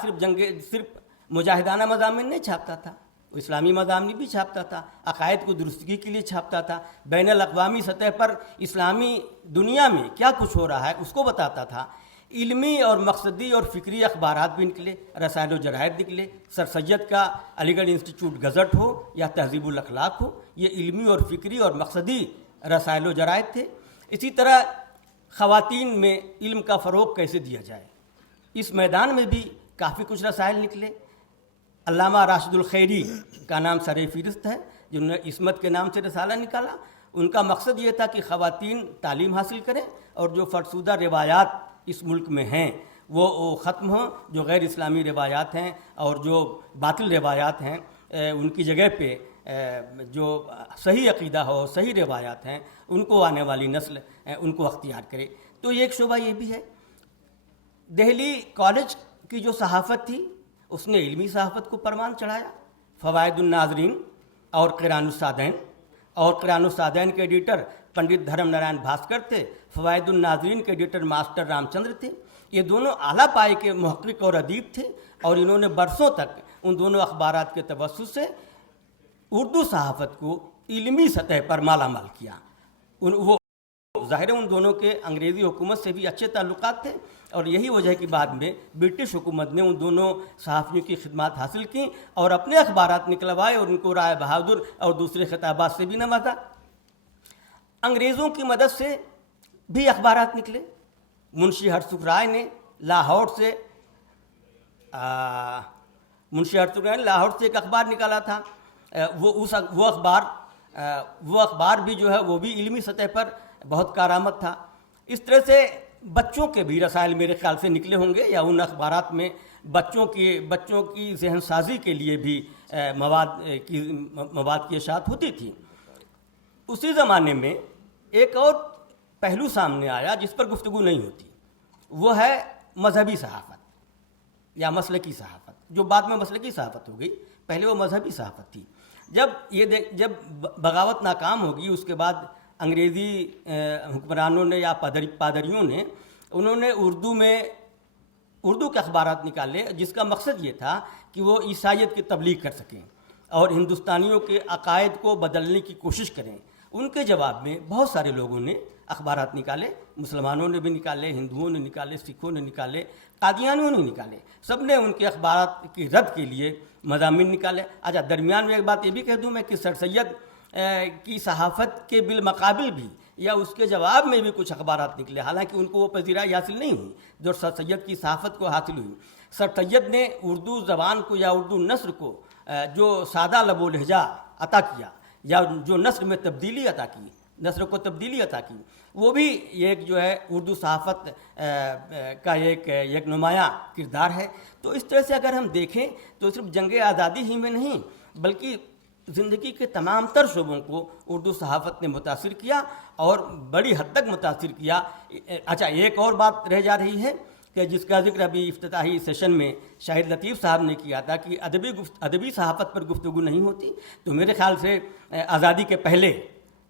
صرف مجاہدانہ مضامین نہیں چھاپتا تھا, وہ اسلامی مضامین بھی چھاپتا تھا, عقائد کو درستگی کے لیے چھاپتا تھا, بین الاقوامی سطح پر اسلامی دنیا میں کیا کچھ ہو رہا ہے اس کو بتاتا تھا. علمی اور مقصدی اور فکری اخبارات بھی نکلے, رسائل و جرائد نکلے. سر سید کا علی گڑھ انسٹیٹیوٹ گزٹ ہو یا تہذیب الاخلاق ہو, یہ علمی اور فکری اور مقصدی رسائل و جرائد تھے. اسی طرح خواتین میں علم کا فروغ کیسے دیا جائے, اس میدان میں بھی کافی کچھ رسائل نکلے. علامہ راشد الخیری کا نام سر فہرست ہے, جنہوں نے عصمت کے نام سے رسالہ نکالا. ان کا مقصد یہ تھا کہ خواتین تعلیم حاصل کریں اور جو فرسودہ روایات اس ملک میں ہیں وہ ختم ہوں, جو غیر اسلامی روایات ہیں اور جو باطل روایات ہیں ان کی جگہ پہ جو صحیح عقیدہ ہو, صحیح روایات ہیں, ان کو آنے والی نسل ان کو اختیار کرے. تو یہ ایک شعبہ یہ بھی ہے. دہلی کالج کی جو صحافت تھی اس نے علمی صحافت کو پروان چڑھایا. فوائد الناظرین اور قران الصادین, اور قران الصادین کے ایڈیٹر پنڈت دھرم نارائن بھاسکر تھے, فوائد الناظرین کے ایڈیٹر ماسٹر رام چندر تھے. یہ دونوں اعلیٰ پائے کے محقق اور ادیب تھے, اور انہوں نے برسوں تک ان دونوں اخبارات کے توسط سے اردو صحافت کو علمی سطح پر مالا مال کیا. وہ ظاہر ہے ان دونوں کے انگریزی حکومت سے بھی اچھے تعلقات تھے, اور یہی وجہ کہ بعد میں برٹش حکومت نے ان دونوں صحافیوں کی خدمات حاصل کیں اور اپنے اخبارات نکلوائے, اور ان کو رائے بہادر اور دوسرے خطابات سے بھی نوازا. انگریزوں کی مدد سے بھی اخبارات نکلے. منشی ہرسکھ رائے نے لاہور سے ایک اخبار نکالا تھا. وہ اخبار بھی جو ہے وہ بھی علمی سطح پر بہت کارآمد تھا. اس طرح سے بچوں کے بھی رسائل میرے خیال سے نکلے ہوں گے, یا ان اخبارات میں بچوں کی ذہن سازی کے لیے بھی مواد کی اشاعت ہوتی تھی. اسی زمانے میں ایک اور پہلو سامنے آیا جس پر گفتگو نہیں ہوتی, وہ ہے مذہبی صحافت یا مسلکی صحافت, جو بعد میں مسلکی صحافت ہو گئی. پہلے وہ مذہبی صحافت تھی. جب بغاوت ناکام ہوگی, اس کے بعد انگریزی حکمرانوں نے یا پادریوں نے انہوں نے اردو کے اخبارات نکالے, جس کا مقصد یہ تھا کہ وہ عیسائیت کی تبلیغ کر سکیں اور ہندوستانیوں کے عقائد کو بدلنے کی کوشش کریں. ان کے جواب میں بہت سارے لوگوں نے اخبارات نکالے, مسلمانوں نے بھی نکالے, ہندوؤں نے نکالے, سکھوں نے نکالے, قادیانیوں نے نکالے. سب نے ان کے اخبارات کی رد کے لیے مضامین نکالے. اچھا, درمیان میں ایک بات یہ بھی کہہ دوں میں کہ سر سید کی صحافت کے بالمقابل بھی یا اس کے جواب میں بھی کچھ اخبارات نکلے, حالانکہ ان کو وہ پذیرائی حاصل نہیں ہوئی جو سر سید کی صحافت کو حاصل ہوئی. سر سید نے اردو زبان کو یا اردو نثر کو جو سادہ لب و لہجہ عطا کیا یا جو نثر میں تبدیلی عطا کی, नस्र को तब्दीली अता की, वो भी एक जो है उर्दू सहाफ़त का एक नुमायाँ किरदार है। तो इस तरह से अगर हम देखें तो सिर्फ जंग आज़ादी ही में नहीं बल्कि ज़िंदगी के तमाम तर शोबों को उर्दू सहाफ़त ने मुतासिर किया और बड़ी हद तक मुतासिर किया। अच्छा, एक और बात रह जा रही है कि जिसका जिक्र अभी इफ्तिताही सेशन में शाहिद लतीफ़ साहब ने किया था कि अदबी सहाफ़त पर गुफ्तगू नहीं होती। तो मेरे ख़्याल से आज़ादी के पहले,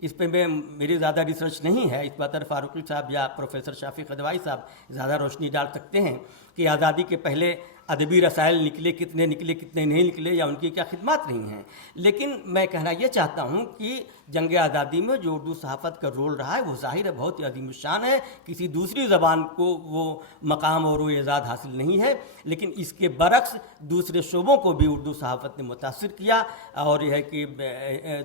इस पे मेरी ज़्यादा रिसर्च नहीं है, इस पर फारूकी साहब या प्रोफेसर शाफी खदवाई साहब ज़्यादा रोशनी डाल सकते हैं कि आज़ादी के पहले अदबी रसायल निकले कितने नहीं निकले या उनकी क्या खिदमत रही हैं। लेकिन मैं कहना ये चाहता हूँ कि जंग आज़ादी में जो उर्दू सहाफ़त का रोल रहा है वो ज़ाहिर है बहुत ही अज़ीमुश्शान है, किसी दूसरी ज़बान को वो मकाम और वो एज़ाद हासिल नहीं है। लेकिन इसके बरक्स दूसरे शोबों को भी उर्दू सहाफ़त ने मुतासिर किया और यह है कि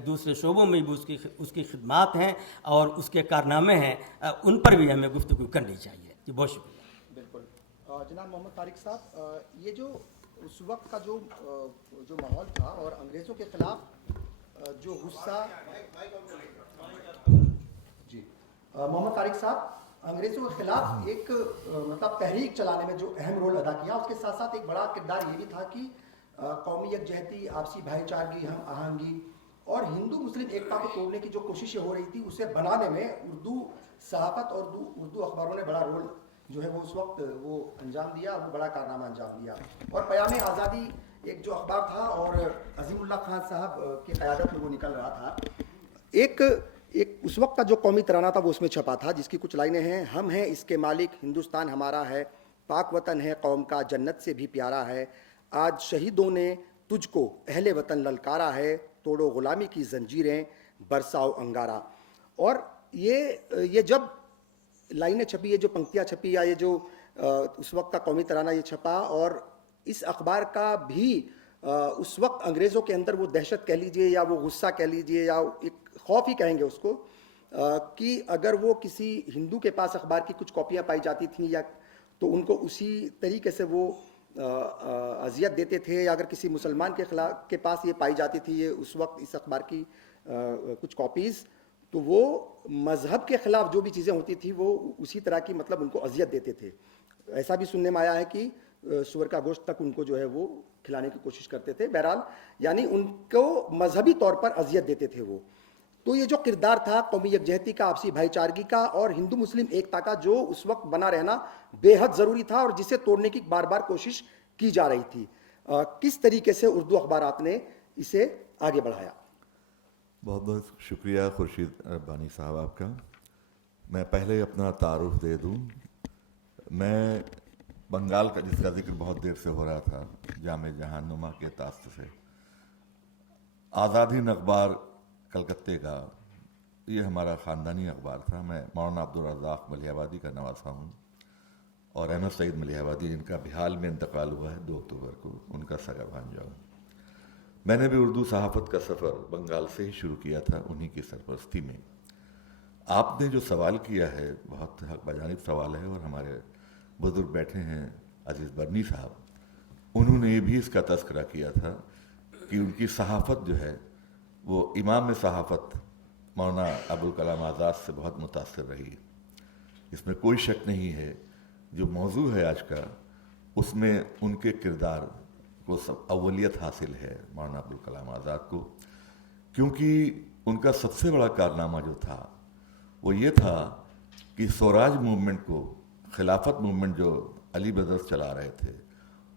दूसरे शोबों में भी उसकी खिदमत हैं और उसके कारनामे हैं, उन पर भी हमें गुफ्तगू करनी चाहिए। जी, बहुत शुक्रिया। बिल्कुल। जनाब मोहम्मद तारिक साहब, ये जो उस वक्त का जो माहौल था और अंग्रेज़ों के ख़िलाफ़ जो गुस्सा, जी मोहम्मद तारिक साहब, अंग्रेज़ों के ख़िलाफ़ एक मतलब तहरीक चलाने में जो अहम रोल अदा किया, उसके साथ साथ एक बड़ा किरदार ये भी था कि कौमी यकजहती, आपसी भाईचारगी, हम आहंगी और हिंदू मुस्लिम एकता को तोड़ने की जो कोशिशें हो रही थी उसे बनाने में उर्दू सहाफ़त और उर्दू अखबारों ने बड़ा रोल जो है वो उस वक्त वो अंजाम दिया, वो बड़ा कारनामा अंजाम दिया। और पयाम आज़ादी एक जो अखबार था और अज़ीमुल्लाह खान साहब की क़यादत में वो निकल रहा था, एक उस वक्त का जो कौमी तराना था वो उसमें छपा था, जिसकी कुछ लाइनें हैं। हम हैं इसके मालिक, हिंदुस्तान हमारा है, पाक वतन है कौम का, जन्नत से भी प्यारा है, आज शहीदों ने तुझको अहले वतन ललकारा है, तोड़ो ग़ुलामी की जंजीरें, बरसाओ अंगारा। और ये जब लाइनें छपी, ये जो पंक्तियाँ छपी या ये जो उस वक्त का कौमी तराना ये छपा, और इस अखबार का भी उस वक्त अंग्रेज़ों के अंदर वो दहशत कह लीजिए या वो गुस्सा कह लीजिए या एक खौफ ही कहेंगे उसको, कि अगर वो किसी हिंदू के पास अखबार की कुछ कॉपियाँ पाई जाती थीं या तो उनको उसी तरीके से वो अजियत देते थे, या अगर किसी मुसलमान के पास ये पाई जाती थी ये उस वक्त इस अखबार की कुछ कॉपीज़, तो वो मज़हब के ख़िलाफ़ जो भी चीज़ें होती थी वो उसी तरह की मतलब उनको अजियत देते थे। ऐसा भी सुनने में आया है कि सूअर का गोश्त तक उनको जो है वो खिलाने की कोशिश करते थे। बहरहाल यानी उनको मजहबी तौर पर अजियत देते थे वो। तो ये जो किरदार था कौमी यकजहती का, आपसी भाईचारगी का और हिंदू मुस्लिम एकता का, जो उस वक्त बना रहना बेहद ज़रूरी था और जिसे तोड़ने की बार बार कोशिश की जा रही थी, किस तरीके से उर्दू अखबारात ने इसे आगे बढ़ाया? बहुत बहुत शुक्रिया खुर्शीद रब्बानी साहब आपका। मैं पहले अपना तारुफ दे दूं। मैं बंगाल का, जिसका जिक्र बहुत देर से हो रहा था, जामे जहानुमा के तास्त से, आज़ादीन अखबार कलकत्ते का, ये हमारा ख़ानदानी अखबार था। मैं मौलाना अब्दुल रज़्ज़ाक़ मलिहाबादी का नवासा हूँ और अहमद सईद मलिहाबादी, जिनका बिहाल में इंतकाल हुआ है 2 अक्टूबर को, उनका सगा भांजा हूँ। मैंने भी उर्दू सहाफ़त का सफ़र बंगाल से ही शुरू किया था, उन्हीं की सरपरस्ती में। आपने जो सवाल किया है बहुत हक़ बजानिब सवाल है, और हमारे बुज़ुर्ग बैठे हैं अजीज़ बरनी साहब, उन्होंने भी इसका तज़किरा किया था कि उनकी सहाफ़त जो है वो इमाम सहाफ़त मौलाना अबुल कलाम आज़ाद से बहुत मुतासिर रही। इसमें कोई शक नहीं है। जो मौजू है आज का, उसमें उनके किरदार को सब अव्वलियत हासिल है मौलाना अबुल कलाम आज़ाद को, क्योंकि उनका सबसे बड़ा कारनामा जो था वो ये था कि स्वराज मूवमेंट को, खिलाफत मूवमेंट जो अली ब्रदर्स चला रहे थे,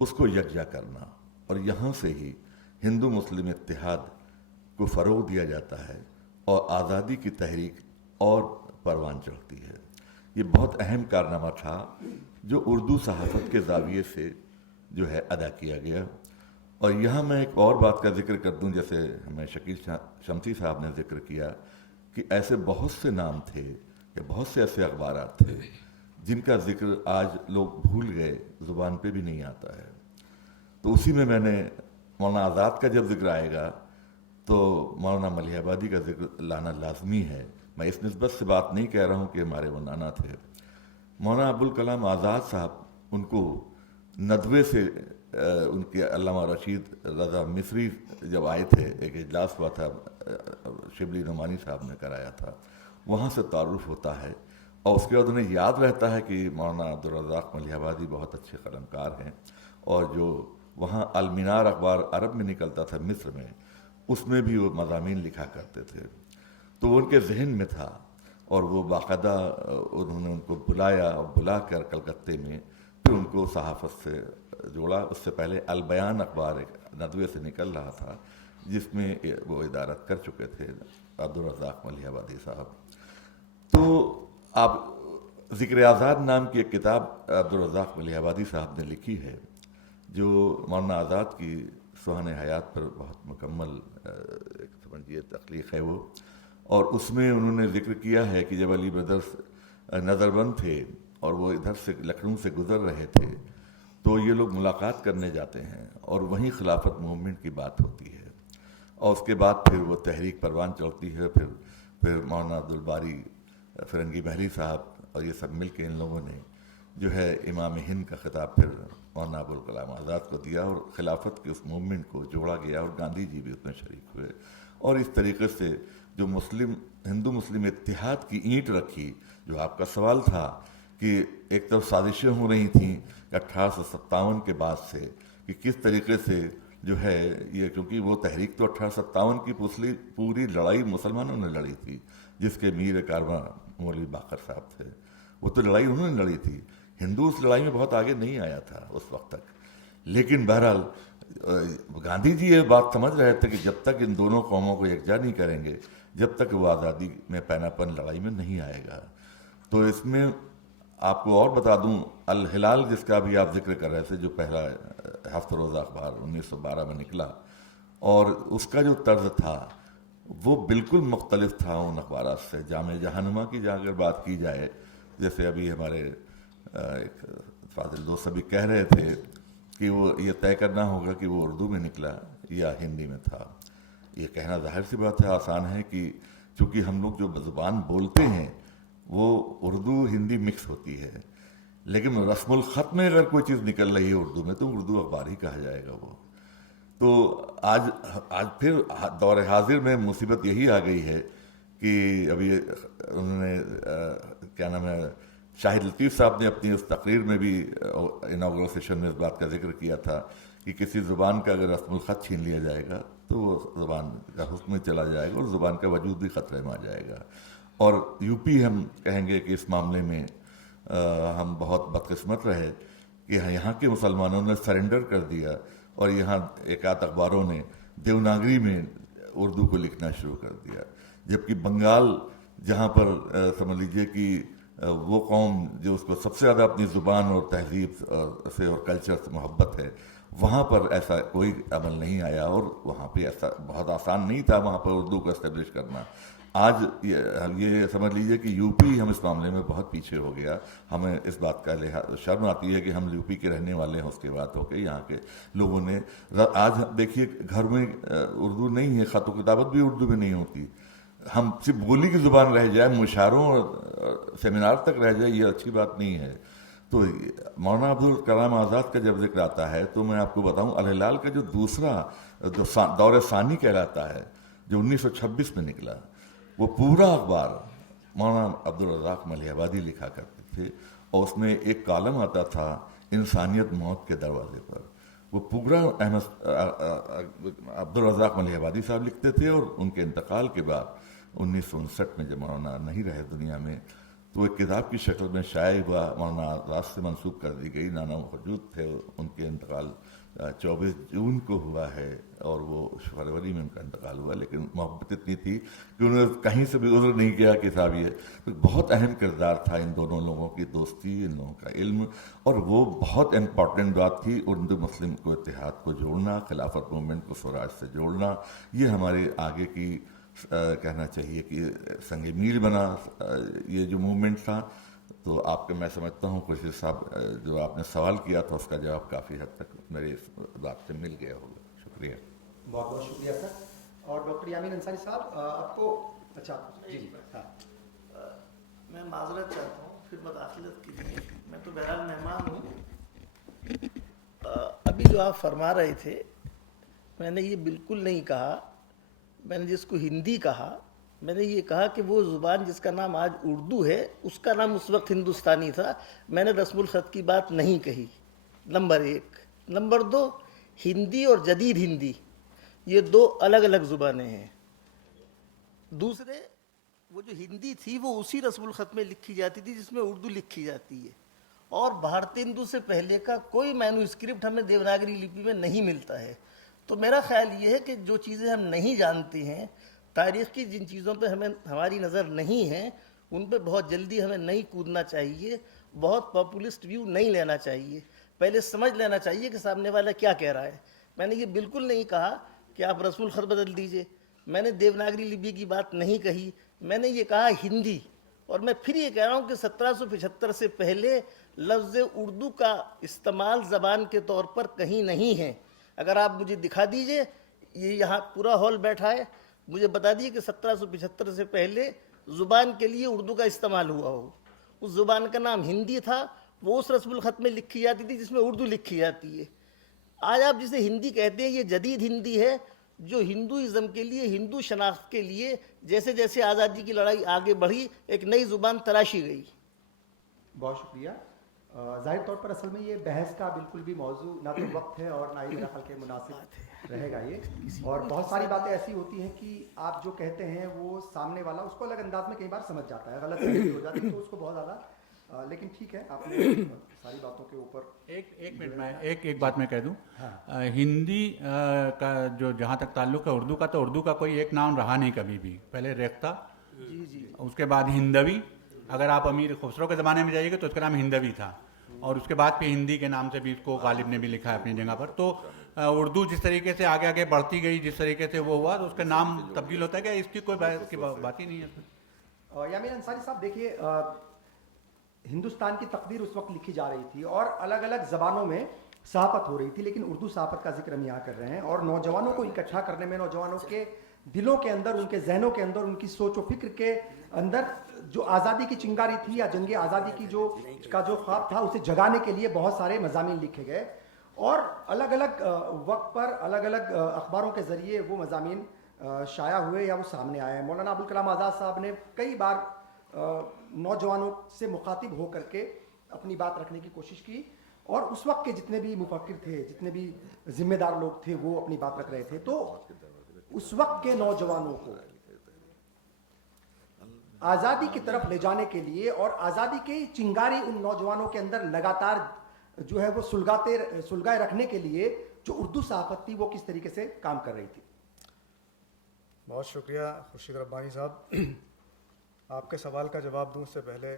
उसको यकजा करना, और यहाँ से ही हिंदू मुस्लिम इत्तेहाद को फ़रोग़ दिया जाता है और आज़ादी की तहरीक और परवान चढ़ती है। ये बहुत अहम कारनामा था जो उर्दू सहाफ़त के ज़ाविये से जो है अदा किया गया। और यहाँ मैं एक और बात का जिक्र कर दूँ, जैसे हमें शकील शमसी साहब ने जिक्र किया कि ऐसे बहुत से नाम थे या बहुत से ऐसे अखबारात थे जिनका जिक्र आज लोग भूल गए, ज़ुबान पे भी नहीं आता है। तो उसी में मैंने मौलाना आज़ाद का जब जिक्र आएगा तो मौलाना मलिहाबादी का जिक्र लाना लाजमी है। मैं इस निस्बत से बात नहीं कह रहा हूँ कि हमारे वो नाना थे। मौलाना अबुल कलाम आज़ाद साहब, उनको नदवे से उनके अल्लामा रशीद रज़ा मिस्री जब आए थे, एक इजलास हुआ था शिबली नुमानी साहब ने कराया था, وہاں سے تعارف ہوتا ہے، اور اس کے بعد انہیں یاد رہتا ہے کہ مولانا عبدالرزاق ملیح آبادی بہت اچھے قلمکار ہیں، اور جو وہاں المنار اخبار عرب میں نکلتا تھا مصر میں، اس میں بھی وہ مضامین لکھا کرتے تھے، تو وہ ان کے ذہن میں تھا، اور وہ باقاعدہ انہوں نے ان کو بلایا، اور بلا کر کلکتے میں پھر ان کو صحافت سے جوڑا۔ اس سے پہلے البیان اخبار ایک ندوے سے نکل رہا تھا جس میں وہ ادارت کر چکے تھے عبدالرزاق ملیح آبادی صاحب۔ تو آپ ذکر آزاد نام کی ایک کتاب عبدالرزاق ملیح آبادی صاحب نے لکھی ہے، جو مولانا آزاد کی سوہن حیات پر بہت مکمل ایک سمجھیے تخلیق ہے وہ، اور اس میں انہوں نے ذکر کیا ہے کہ جب علی برادرز نظر بند تھے اور وہ ادھر سے لکھنؤ سے گزر رہے تھے تو یہ لوگ ملاقات کرنے جاتے ہیں اور وہیں خلافت موومنٹ کی بات ہوتی ہے، اور اس کے بعد پھر وہ تحریک پروان چڑھتی ہے، پھر مولانا عبدالباری فرنگی محلی صاحب اور یہ سب مل کے ان لوگوں نے جو ہے امام ہند کا خطاب پھر مولانا ابوالکلام آزاد کو دیا، اور خلافت کے اس موومنٹ کو جوڑا گیا، اور گاندھی جی بھی اس میں شریک ہوئے، اور اس طریقے سے جو ہندو مسلم اتحاد کی اینٹ رکھی۔ جو آپ کا سوال تھا کہ ایک طرف سازشیں ہو رہی تھیں 1857 کے بعد سے کہ کس طریقے سے جو ہے یہ، کیونکہ وہ تحریک تو 1857 کی پوری لڑائی مسلمانوں نے لڑی تھی، جس کے میر کارواں مولوی باقر صاحب تھے، وہ تو لڑائی انہوں نے لڑی تھی، ہندو اس لڑائی میں بہت آگے نہیں آیا تھا اس وقت تک۔ لیکن بہرحال گاندھی جی یہ بات سمجھ رہے تھے کہ جب تک ان دونوں قوموں کو یکجا نہیں کریں گے، جب تک وہ آزادی میں پیناپن لڑائی میں نہیں آئے گا۔ تو اس میں آپ کو اور بتا دوں، الہلال جس کا بھی آپ ذکر کر رہے تھے، جو پہلا ہفتہ روزہ اخبار 1912 میں نکلا، اور اس کا جو طرز تھا وہ بالکل مختلف تھا ان اخبارات سے۔ جامع جہانما کی اگر بات کی جائے، جیسے ابھی ہمارے ایک فاضل دوست ابھی کہہ رہے تھے کہ وہ یہ طے کرنا ہوگا کہ وہ اردو میں نکلا یا ہندی میں تھا، یہ کہنا ظاہر سی بات ہے، آسان ہے، کہ چونکہ ہم لوگ جو زبان بولتے ہیں وہ اردو ہندی مکس ہوتی ہے، لیکن رسم الخط میں اگر کوئی چیز نکل رہی ہے اردو میں تو اردو اخبار ہی کہا جائے گا وہ۔ تو آج پھر دور حاضر میں مصیبت یہی آ گئی ہے کہ ابھی انہوں نے کیا نام ہے، شاہد لطیف صاحب نے اپنی اس تقریر میں بھی اناگورل سیشن میں اس بات کا ذکر کیا تھا کہ کسی زبان کا اگر رسم الخط چھین لیا جائے گا تو وہ زبان کا حکم میں چلا جائے گا اور زبان کا وجود بھی خطرے میں آ جائے گا۔ اور یو پی ہم کہیں گے کہ اس معاملے میں ہم بہت بدقسمت رہے کہ یہاں کے مسلمانوں نے سرنڈر کر دیا، اور یہاں ایک آدھ اخباروں نے دیوناگری میں اردو کو لکھنا شروع کر دیا، جبکہ بنگال جہاں پر سمجھ لیجئے کہ وہ قوم جو اس کو سب سے زیادہ اپنی زبان اور تہذیب سے اور کلچر سے محبت ہے، وہاں پر ایسا کوئی عمل نہیں آیا، اور وہاں پہ ایسا بہت آسان نہیں تھا وہاں پر اردو کو اسٹیبلش کرنا۔ آج یہ سمجھ لیجئے کہ یو پی ہم اس معاملے میں بہت پیچھے ہو گیا، ہمیں اس بات کا شرم آتی ہے کہ ہم یو پی کے رہنے والے ہیں، اس کے بعد ہو کے یہاں کے لوگوں نے آج دیکھیے گھر میں اردو نہیں ہے، خط و کتابت بھی اردو میں نہیں ہوتی، ہم صرف بولی کی زبان رہ جائے، مشاعروں اور سیمینار تک رہ جائے، یہ اچھی بات نہیں ہے۔ تو مولانا عبدالکلام آزاد کا جب ذکر آتا ہے تو میں آپ کو بتاؤں، الہلال کا جو دوسرا جو دور ثانی کہلاتا ہے، جو 1926 میں نکلا، وہ پورا اخبار مولانا عبدالرزاق ملیح آبادی لکھا کرتے تھے، اور اس میں ایک کالم آتا تھا انسانیت موت کے دروازے پر، وہ پورا عبدالرزاق ملیح آبادی صاحب لکھتے تھے، اور ان کے انتقال کے بعد 1959 میں جب مولانا نہیں رہے دنیا میں تو ایک کتاب کی شکل میں شائع ہوا، مولانا آزاد سے منسوب کر دی گئی، نانا موجود تھے، ان کے انتقال 24 جون کو ہوا ہے، اور وہ فروری میں ان کا انتقال ہوا، لیکن محبت اتنی تھی کہ انہوں نے کہیں سے بھی عذر نہیں کیا کہ صاحب یہ بہت اہم کردار تھا ان دونوں لوگوں کی دوستی، ان لوگوں کا علم، اور وہ بہت امپورٹنٹ بات تھی اردو مسلم کو اتحاد کو جوڑنا، خلافت موومنٹ کو سوراج سے جوڑنا، یہ ہمارے آگے کی کہنا چاہیے کہ سنگ میل بنا یہ جو موومنٹ تھا۔ تو آپ کے میں سمجھتا ہوں خورشید صاحب جو آپ نے سوال کیا تھا اس کا جواب کافی حد تک میرے اس بات سے مل گیا ہوگا۔ شکریہ، بہت بہت شکریہ سر۔ اور ڈاکٹر یامین انصاری صاحب آپ کو اچھا جی ہاں میں معذرت چاہتا ہوں پھر مداخلت کیجیے، میں تو بہرحال مہمان ہوں۔ ابھی جو آپ فرما رہے تھے میں نے یہ بالکل نہیں کہا، میں نے جس کو ہندی کہا میں نے یہ کہا کہ وہ زبان جس کا نام آج اردو ہے اس کا نام اس وقت ہندوستانی تھا. میں نے رسم الخط کی بات نہیں کہی، نمبر 1. نمبر 2، ہندی اور جدید ہندی یہ 2 الگ الگ زبانیں ہیں. دوسرے، وہ جو ہندی تھی وہ اسی رسم الخط میں لکھی جاتی تھی جس میں اردو لکھی جاتی ہے، اور بھارتی ہندو سے پہلے کا کوئی مینو اسکرپٹ ہمیں دیوناگری لپی میں نہیں ملتا ہے. تو میرا خیال یہ ہے کہ جو چیزیں ہم نہیں جانتے ہیں، تاریخ کی جن چیزوں پہ ہماری نظر نہیں ہے، ان پہ بہت جلدی ہمیں نہیں کودنا چاہیے، بہت پاپولسٹ ویو نہیں لینا چاہیے. پہلے سمجھ لینا چاہیے کہ سامنے والا کیا کہہ رہا ہے. میں نے یہ بالکل نہیں کہا کہ آپ رسم الخط بدل دیجئے، میں نے دیوناگری لپی کی بات نہیں کہی، میں نے یہ کہا ہندی. اور میں پھر یہ کہہ رہا ہوں کہ 1775 سے پہلے لفظ اردو کا استعمال زبان کے طور پر کہیں نہیں ہے. اگر آپ مجھے دکھا دیجئے، یہ یہاں پورا ہال بیٹھا ہے، مجھے بتا دیجئے کہ 1775 سے پہلے زبان کے لیے اردو کا استعمال ہوا ہو. اس زبان کا نام ہندی تھا، وہ اس رسم الخط میں لکھی جاتی تھی جس میں اردو لکھی جاتی ہے. آج آپ جسے ہندی کہتے ہیں یہ جدید ہندی ہے، جو ہندوازم کے لیے، ہندو شناخت کے لیے جیسے جیسے آزادی کی لڑائی آگے بڑھی ایک نئی زبان تراشی گئی. بہت شکریہ. ظاہر طور پر اصل میں یہ بحث کا بالکل بھی موضوع نہ تو وقت ہے اور نہ ہی میرا خیال کہ مناسب رہے گا یہ. اور بہت ساری باتیں ایسی ہوتی ہیں کہ آپ جو کہتے ہیں وہ سامنے والا اس کو الگ انداز میں کئی بار سمجھ جاتا ہے، غلط فہمی ہو جاتی ہے تو اس کو بہت زیادہ لیکن ٹھیک ہے، آپ نے ساری باتوں کے اوپر ایک منٹ میں ایک بات میں کہہ دوں. ہندی کا جو جہاں تک تعلق ہے اردو کا، تو اردو کا کوئی ایک نام رہا نہیں کبھی بھی. پہلے ریختہ، اس کے بعد ہندوی. اگر آپ امیر خسرو کے زمانے میں جائیے گا تو اس کا نام ہندوی تھا، اور اس کے بعد پھر ہندی کے نام سے بھی اس کو غالب نے بھی لکھا ہے اپنی جگہ پر. تو اردو جس طریقے سے آگے آگے بڑھتی گئی، جس طریقے سے وہ ہوا، تو اس کا نام تبدیل ہوتا گیا. اس کی کوئی بات ہی نہیں ہے. یامین انصاری صاحب دیکھیے، ہندوستان کی تقدیر اس وقت لکھی جا رہی تھی اور الگ الگ زبانوں میں صحافت ہو رہی تھی، لیکن اردو صحافت کا ذکر ہم یہاں کر رہے ہیں. اور نوجوانوں کو اکٹھا کرنے میں، نوجوانوں کے دلوں کے اندر، ان کے ذہنوں کے اندر، ان کی سوچ و فکر کے اندر جو آزادی کی چنگاری تھی یا جنگ آزادی کی جو خواب تھا اسے جگانے کے لیے بہت سارے مضامین لکھے گئے، اور الگ الگ وقت پر الگ الگ اخباروں کے ذریعے وہ مضامین شائع ہوئے یا وہ سامنے آئے. مولانا ابوالکلام آزاد صاحب نے کئی بار نوجوانوں سے مخاطب ہو کر کے اپنی بات رکھنے کی کوشش کی، اور اس وقت کے جتنے بھی مفکر تھے، جتنے بھی ذمہ دار لوگ تھے، وہ اپنی بات رکھ رہے تھے. تو اس وقت کے نوجوانوں کو آزادی کی طرف لے جانے کے لیے اور آزادی کی چنگاری ان نوجوانوں کے اندر لگاتار جو ہے وہ سلگائے رکھنے کے لیے جو اردو صحافت تھی وہ کس طریقے سے کام کر رہی تھی. بہت شکریہ خورشید ربانی صاحب. آپ کے سوال کا جواب دوں اس سے پہلے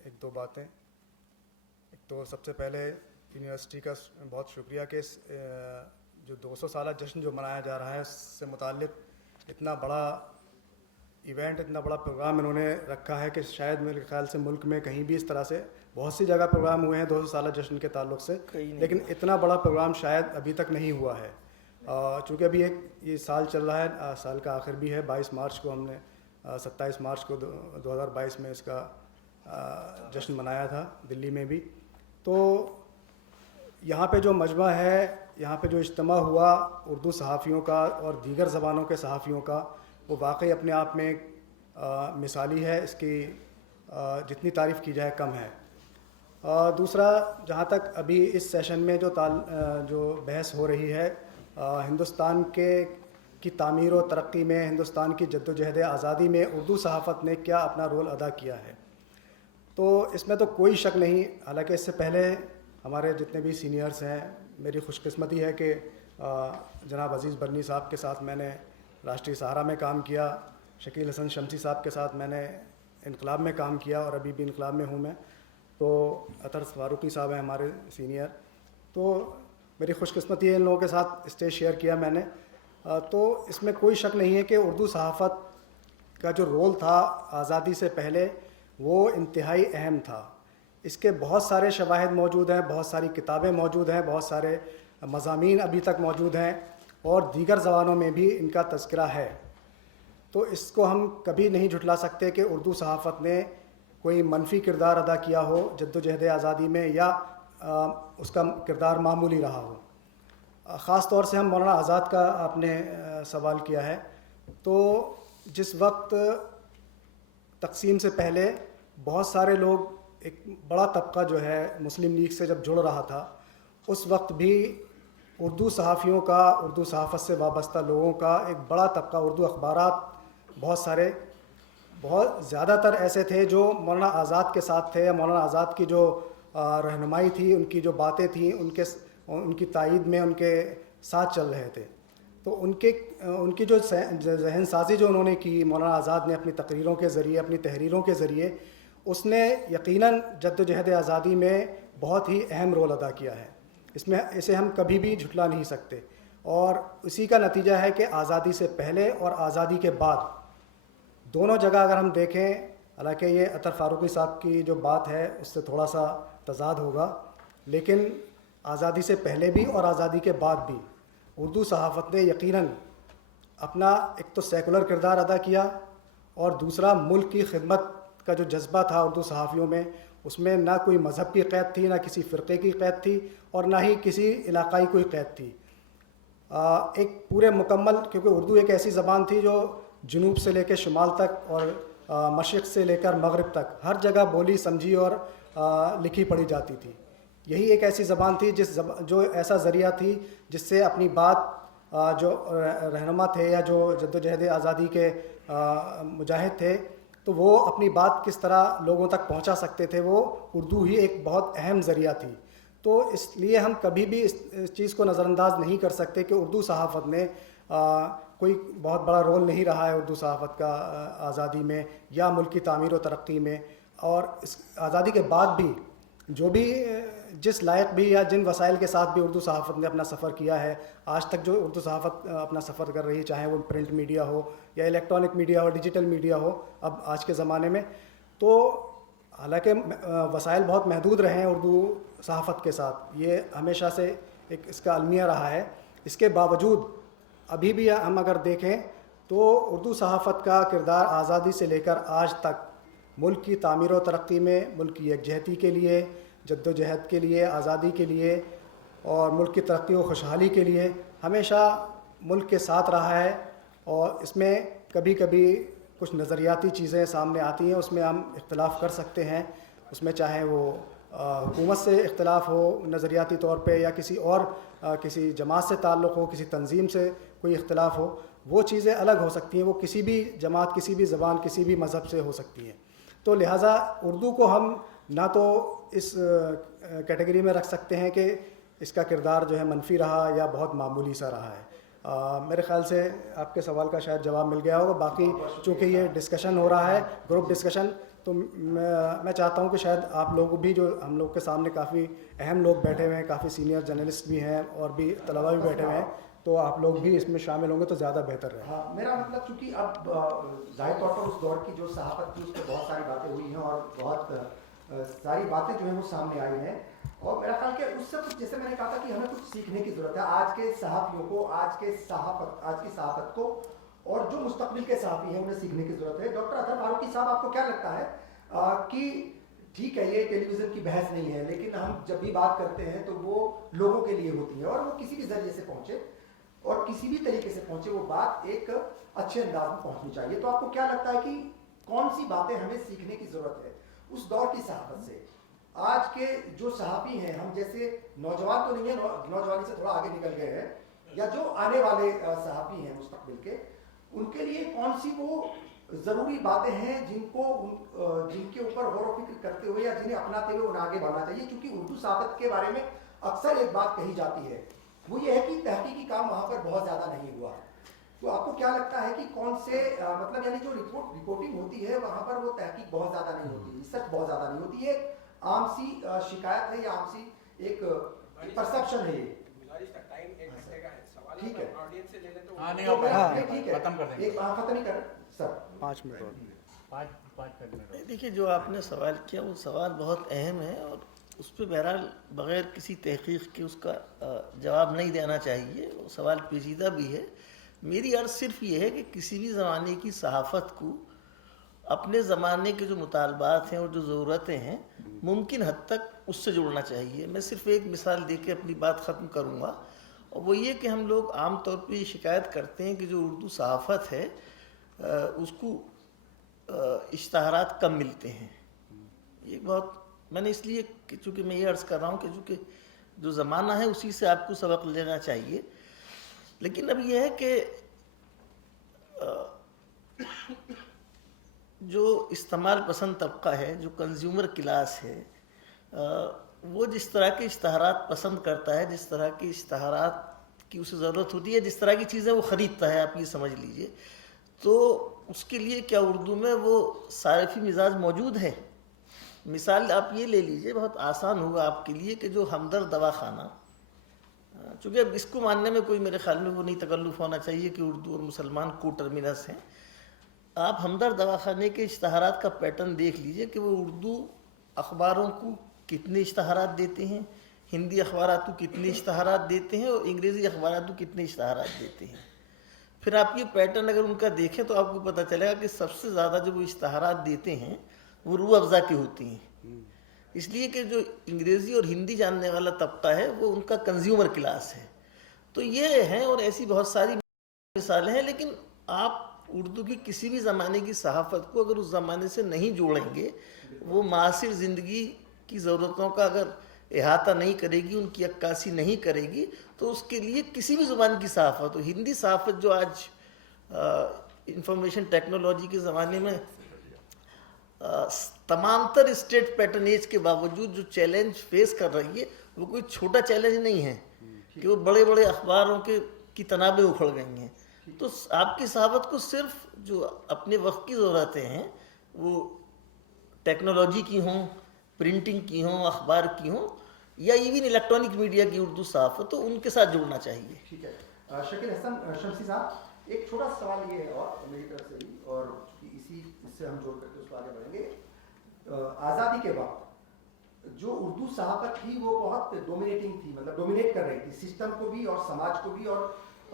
ایک دو باتیں. ایک تو سب سے پہلے یونیورسٹی کا بہت شکریہ کہ جو 200 سالہ جشن جو منایا جا رہا ہے اس سے متعلق اتنا بڑا ایونٹ، اتنا بڑا پروگرام انہوں نے رکھا ہے کہ شاید میرے خیال سے ملک میں کہیں بھی اس طرح سے بہت سی جگہ پروگرام ہوئے ہیں 200 سالہ جشن کے تعلق سے، لیکن اتنا بڑا پروگرام شاید ابھی تک نہیں ہوا ہے. چونکہ ابھی یہ سال چل رہا ہے، سال کا آخر بھی ہے. 22 مارچ کو ہم نے 27 مارچ کو 2022 میں اس کا جشن منایا تھا دلی میں بھی. تو یہاں پہ جو مجمع ہے، یہاں پہ جو اجتماع ہوا اردو صحافیوں کا اور دیگر زبانوں کے صحافیوں کا، وہ واقعی اپنے آپ میں مثالی ہے. اس کی جتنی تعریف کی جائے کم ہے. دوسرا، جہاں تک ابھی اس سیشن میں جو بحث ہو رہی ہے ہندوستان کی تعمیر و ترقی میں، ہندوستان کی جد و جہد آزادی میں اردو صحافت نے کیا اپنا رول ادا کیا ہے، تو اس میں تو کوئی شک نہیں. حالانکہ اس سے پہلے ہمارے جتنے بھی سینئرز ہیں، میری خوش قسمتی ہے کہ جناب عزیز برنی صاحب کے ساتھ میں نے راشٹری سہارا میں کام کیا، شکیل حسن شمسی صاحب کے ساتھ میں نے انقلاب میں کام کیا، اور ابھی بھی انقلاب میں ہوں میں. تو اطہر فاروقی صاحب ہیں ہمارے سینئر. تو میری خوش قسمتی ہے ان لوگوں کے ساتھ اسٹیج شیئر کیا میں نے. تو اس میں کوئی شک نہیں ہے کہ اردو صحافت کا جو رول تھا آزادی سے پہلے وہ انتہائی اہم تھا. اس کے بہت سارے شواہد موجود ہیں، بہت ساری کتابیں موجود ہیں، بہت سارے مضامین ابھی تک موجود ہیں، اور دیگر زبانوں میں بھی ان کا تذکرہ ہے. تو اس کو ہم کبھی نہیں جھٹلا سکتے کہ اردو صحافت نے کوئی منفی کردار ادا کیا ہو جد و جہد آزادی میں، یا اس کا کردار معمولی رہا ہو. خاص طور سے ہم مولانا آزاد کا آپ نے سوال کیا ہے، تو जिस वक्त तकसीम से पहले बहुत सारे लोग, एक बड़ा तबका जो है मुस्लिम लीग से जब जुड़ रहा था, उस वक्त भी उर्दू सहाफ़ियों का, उर्दू सहाफ़त से वाबस्ता लोगों का एक बड़ा तबका, उर्दू अखबारात बहुत सारे, बहुत ज़्यादातर ऐसे थे जो मौलाना आज़ाद के साथ थे, या मौलाना आज़ाद की जो रहनुमाई थी, उनकी जो बातें थी, उनकी तायीद में उनके साथ चल रहे थे। तो उनकी जो जहन साजी जो उन्होंने की मौलाना आज़ाद ने अपनी तकरीरों के ज़रिए, अपनी तहरीरों के ज़रिए, उसने यकीनन जद्दोजहद आज़ादी में बहुत ही अहम रोल अदा किया है। इसे हम कभी भी झुटला नहीं सकते। और इसी का नतीजा है कि आज़ादी से पहले और आज़ादी के बाद दोनों जगह अगर हम देखें, हालांकि ये अतर फारूकी साहब की जो बात है उससे थोड़ा सा तजाद होगा, लेकिन आज़ादी से पहले भी और आज़ादी के बाद भी उर्दू सहाफ़त ने यकीनन अपना एक तो सेकुलर किरदार अदा किया, और दूसरा मुल्क की खिदमत का जो जज्बा था उर्दू सहाफ़ियों में, उसमें ना कोई मज़हब की क़ैद थी, ना किसी फ़िरक़े की क़ैद थी, और ना ही किसी इलाक़ाई कोई क़ैद थी। एक पूरे मुकम्मल, क्योंकि उर्दू एक ऐसी ज़बान थी जो जुनूब से लेकर शुमाल तक और मशरिक़ से लेकर मगरिब तक हर जगह बोली, समझी और लिखी पढ़ी जाती थी। यही एक ऐसी ज़बान थी जो ऐसा ज़रिया थी जिससे अपनी बात जो रहनुमा थे या जो जद्दोजहद आज़ादी के मुजाहिद थे, तो वो अपनी बात किस तरह लोगों तक पहुंचा सकते थे, वो उर्दू ही एक बहुत अहम ज़रिया थी। तो इसलिए हम कभी भी इस चीज़ को नज़रअंदाज नहीं कर सकते कि उर्दू सहाफ़त में कोई बहुत बड़ा रोल नहीं रहा है उर्दू सहाफ़त का आज़ादी में या मुल्क की तामीर और तरक्की में। और इस आज़ादी के बाद भी जो भी जिस लायक भी या जिन वसाइल के साथ भी उर्दू सहाफ़त ने अपना सफ़र किया है, आज तक जो उर्दू सहाफ़त अपना सफ़र कर रही है, चाहे वो प्रिंट मीडिया हो या इलेक्ट्रॉनिक मीडिया हो, डिजिटल मीडिया हो, अब आज के ज़माने में, तो हालांकि वसाइल बहुत महदूद रहे हैं उर्दू सहाफ़त के साथ, ये हमेशा से एक इसका अलमिया रहा है। इसके बावजूद अभी भी हम अगर देखें तो उर्दू सहाफ़त का किरदार आज़ादी से लेकर आज तक मुल्क की तामीर और तरक्की में, मुल्क की यकजहती के लिए, जद्दोजहद के लिए, आज़ादी के लिए और मुल्क की तरक्की और खुशहाली के लिए हमेशा मुल्क के साथ रहा है। और इसमें कभी कभी कुछ नज़रियाती चीज़ें सामने आती हैं, उसमें हम इख्तलाफ कर सकते हैं, उसमें चाहे वो हुकूमत से इख्तलाफ हो नज़रियाती तौर पे, या किसी जमात से ताल्लुक़ हो, किसी तंजीम से कोई इख्तलाफ हो, वो चीज़ें अलग हो सकती हैं। वो किसी भी जमात, किसी भी ज़बान, किसी भी मज़हब से हो सकती हैं। तो लिहाजा उर्दू को हम ना तो इस कैटेगरी में रख सकते हैं कि इसका किरदार जो है मनफी रहा या बहुत मामूली सा रहा है। मेरे ख़्याल से आपके सवाल का शायद जवाब मिल गया होगा। बाकी चूँकि ये डिस्कशन हो रहा है, ग्रुप डिस्कशन, तो मैं चाहता हूँ कि शायद आप लोग भी, जो हम लोग के सामने काफ़ी अहम लोग बैठे हुए हैं, काफ़ी सीनियर जर्नलिस्ट भी हैं और भी तलबा भी बैठे हुए हैं, तो आप लोग भी इसमें शामिल होंगे तो ज़्यादा बेहतर है। हाँ, मेरा मतलब चूँकि अब ज़ाहिर तौर पर उस दौर की जो सहाफ़त थी उस पर बहुत सारी बातें हुई हैं और बहुत सारी बातें जो है वो सामने आई हैं, और मेरा ख्याल कि उससे कुछ, जैसे मैंने कहा था कि हमें कुछ सीखने की ज़रूरत है आज के सहाफ़ियों को, आज की सहाफ़त को, और जो मुस्तक़बिल के सहाफ़ी हैं उन्हें सीखने की ज़रूरत है। डॉक्टर अतर फारूकी साहब, आपको क्या लगता है कि ठीक है ये टेलीविज़न की बहस नहीं है, लेकिन हम जब भी बात करते हैं तो वो लोगों के लिए होती है, और वो किसी भी ज़रिए से पहुँचे और किसी भी तरीके से पहुँचे, वो बात एक अच्छे अंदाज में पहुँचनी चाहिए। तो आपको क्या लगता है कि कौन सी बातें हमें सीखने की ज़रूरत है उस दौर की सहाफ़त से? आज के जो सहाफ़ी हैं, हम जैसे नौजवान तो नहीं है, नौजवानी से थोड़ा आगे निकल गए हैं, या जो आने वाले सहाफ़ी हैं मुस्तक़बिल के, उनके लिए कौन सी वो ज़रूरी बातें हैं जिनके ऊपर गौर व फिक्र करते हुए या जिन्हें अपनाते हुए उन्हें आगे बढ़ना चाहिए? क्योंकि उर्दू सहाफ़त के बारे में अक्सर एक बात कही जाती है, वो ये है कि तहकीकी काम वहाँ पर बहुत ज़्यादा नहीं हुआ। तो आपको क्या लगता है कि कौन से मतलब यानी जो रिपोर्टिंग होती है वहाँ पर वो तहकीक बहुत ज़्यादा नहीं होती, रिसर्च बहुत ज़्यादा नहीं होती है, आम सी शिकायत है या आम सी एक परसेप्शन है? ठीक है, खत्म कर देंगे। एक खत्म ही कर सर, 5 मिनट और। देखिए, जो आपने सवाल किया वो सवाल बहुत अहम है, और उस पर बहरहाल बग़ैर किसी तहक़ीक़ के उसका जवाब नहीं देना चाहिए। वो सवाल पेचीदा भी है। मेरी अर्ज़ सिर्फ ये है कि किसी भी ज़माने की सहाफ़त को अपने ज़माने के जो मुतालबात हैं और जो ज़रूरतें हैं, मुमकिन हद तक उससे जुड़ना चाहिए। मैं सिर्फ एक मिसाल दे के अपनी बात ख़त्म करूँगा, और वो ये कि हम लोग आम तौर पे ये शिकायत करते हैं कि जो उर्दू सहाफ़त है उसको इश्तहारात कम मिलते हैं। ये बहुत मैंने इसलिए चूँकि मैं ये अर्ज़ कर रहा हूँ कि चूँकि जो ज़माना है उसी से आपको सबक लेना चाहिए। लेकिन अब ये है कि जो इस्तेमाल पसंद तबका है, जो कंज्यूमर क्लास है, वो जिस तरह के इश्तहारात पसंद करता है, जिस तरह के इश्तहारात की उसे ज़रूरत होती है, जिस तरह की चीज़ें वो ख़रीदता है, आप ये समझ लीजिए, तो उसके लिए क्या उर्दू में वो सारिफी मिजाज मौजूद है। मिसाल आप ये ले लीजिए, बहुत आसान होगा आपके लिए, कि जो हमदर्द दवाखाना, चूँकि अब इसको मानने में कोई मेरे ख्याल में वो नहीं तकल्लुफ़ होना चाहिए कि उर्दू और मुसलमान को टर्मिनस हैं। आप हमदर्द दवाखाने के इश्तहारात का पैटर्न देख लीजिए कि वो उर्दू अखबारों को कितने इश्तहारात देते हैं, हिंदी अखबारात को कितने इश्तहारात देते हैं, और अंग्रेज़ी अखबारात को कितने इश्तहारात देते हैं। फिर आप ये पैटर्न अगर उनका देखें तो आपको पता चलेगा कि सबसे ज़्यादा जो वो इश्तहारात देते हैं वो रूह अफ़ज़ा के होते हैं, इसलिए कि जो अंग्रेज़ी और हिंदी जानने वाला तबका है वो उनका कंज्यूमर क्लास है। तो ये हैं, और ऐसी बहुत सारी मिसालें हैं। लेकिन आप उर्दू की किसी भी ज़माने की सहाफ़त को अगर उस ज़माने से नहीं जोड़ेंगे, वो मासिर ज़िंदगी की ज़रूरतों का अगर इहाता नहीं करेगी, उनकी अक्कासी नहीं करेगी, तो उसके लिए किसी भी ज़ुबान की सहाफ़त हो, हिंदी सहाफ़त जो आज इंफॉर्मेशन टेक्नोलॉजी के ज़माने में तमामतर स्टेट पैटर्नेज के बावजूद जो चैलेंज फेस कर रही है, वो कोई छोटा चैलेंज नहीं है कि वो बड़े बड़े अखबारों की तनाबें उखड़ गई हैं। तो आपकी सहाफ़त को सिर्फ जो अपने वक्त की ज़रूरतें हैं, वो टेक्नोलॉजी की हों, प्रिंटिंग की हों, अखबार की हों, या इवन इलेक्ट्रॉनिक मीडिया की उर्दू सहाफ़त, तो उनके साथ जुड़ना चाहिए। ठीक है। शकील हसन शमसी साहब, एक छोटा सवाल ये है और मेरी तरफ से भी, और इससे हम जोड़ करके उसको आगे बढ़ेंगे। आज़ादी के बाद जो उर्दू सहाफ़त थी वो बहुत डोमिनेटिंग थी, मतलब डोमिनेट कर रही थी सिस्टम को भी और समाज को भी, और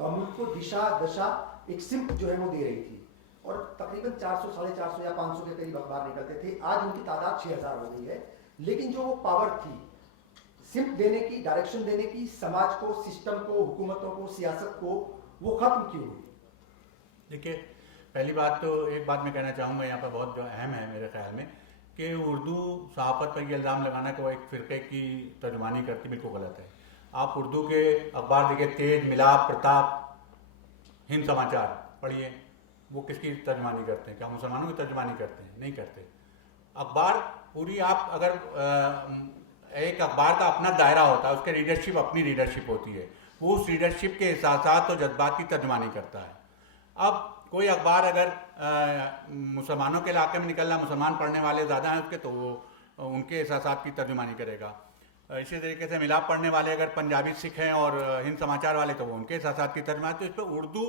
मुल्क को दिशा दशा एक सिम्त जो है वो दे रही थी। और तकरीबन 400, 450 या 500 के करीब अखबार निकलते थे। आज उनकी तादाद 6000 हो गई है। लेकिन जो वो पावर थी सिम्त देने की, डायरेक्शन देने की, समाज को, सिस्टम को, हुकूमतों को, सियासत को, वो ख़त्म क्यों हुई? देखिए, पहली बात तो एक बात मैं कहना चाहूँगा यहाँ पर बहुत जो अहम है मेरे ख्याल में, कि उर्दू सहाफ़त पर ये इल्ज़ाम लगाना कि वो एक फ़िरक़े की तर्जुमानी करती, बिल्कुल गलत है। आप उर्दू के अखबार देखिए, तेज, मिलाप, प्रताप, हिंद समाचार पढ़िए, वो किसकी तर्जुमानी करते हैं? क्या मुसलमानों की तर्जुमानी करते हैं? नहीं करते। अखबार पूरी, आप अगर एक अखबार का अपना दायरा होता है, उसके रीडरशिप अपनी रीडरशिप होती है, वो उस रीडरशिप के एहसासात और जज्बात की तर्जुमानी करता है। अब कोई अखबार अगर मुसलमानों के इलाके में निकल रहा, मुसलमान पढ़ने वाले ज़्यादा हैं उसके, तो वो उनके एहसासात की तर्जुमानी करेगा। इसी तरीके से मिलाप पढ़ने वाले अगर पंजाबी सिख हैं और हिंद समाचार वाले, तो वो उनके एहसासात की तर्जुमानी। तो इस पर उर्दू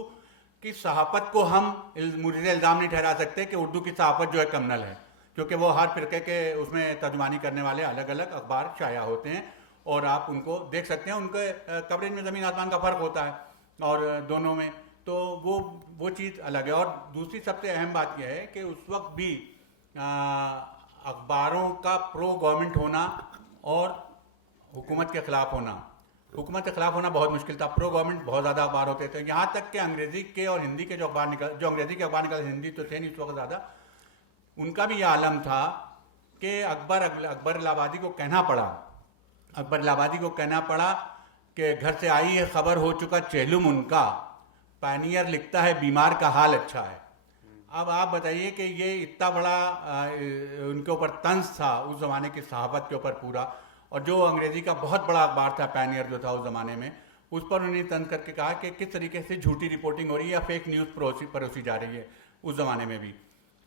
की सहाफ़त को हम मुझे इल्ज़ाम नहीं ठहरा सकते कि उर्दू की सहाफ़त जो है कम्युनल है, क्योंकि वो हर फ़िरक़े के उसमें तर्जुमानी करने वाले अलग अलग अखबार शाया होते हैं, और आप उनको देख सकते हैं, उनके कवरेज में ज़मीन आसमान का फ़र्क होता है और दोनों में, तो वो चीज़ अलग है। और दूसरी सबसे अहम बात यह है कि उस वक्त भी अखबारों का प्रो गवर्नमेंट होना और हुकूमत के ख़िलाफ़ होना, हुकूमत के ख़िलाफ़ होना बहुत मुश्किल था। प्रो गवर्नमेंट बहुत ज़्यादा अखबार होते थे, यहाँ तक कि अंग्रेज़ी के और हिंदी के जो अंग्रेज़ी के अखबार निकल, हिंदी तो थे नहीं इस वक्त ज़्यादा, उनका भी यह आलम था कि अकबर इलाहाबादी को कहना पड़ा कि घर से आई है खबर, हो चुका चेहलुम उनका, पायनियर लिखता है बीमार का हाल अच्छा है। अब आप बताइए कि ये इतना बड़ा उनके ऊपर तंज था उस ज़माने की सहाफ़त के ऊपर पूरा, और जो अंग्रेज़ी का बहुत बड़ा अखबार था पायनियर जो था उस ज़माने में, उस पर उन्होंने तंज करके कहा कि किस तरीके से झूठी रिपोर्टिंग हो रही है या फेक न्यूज़ परोसी जा रही है उस ज़माने में भी।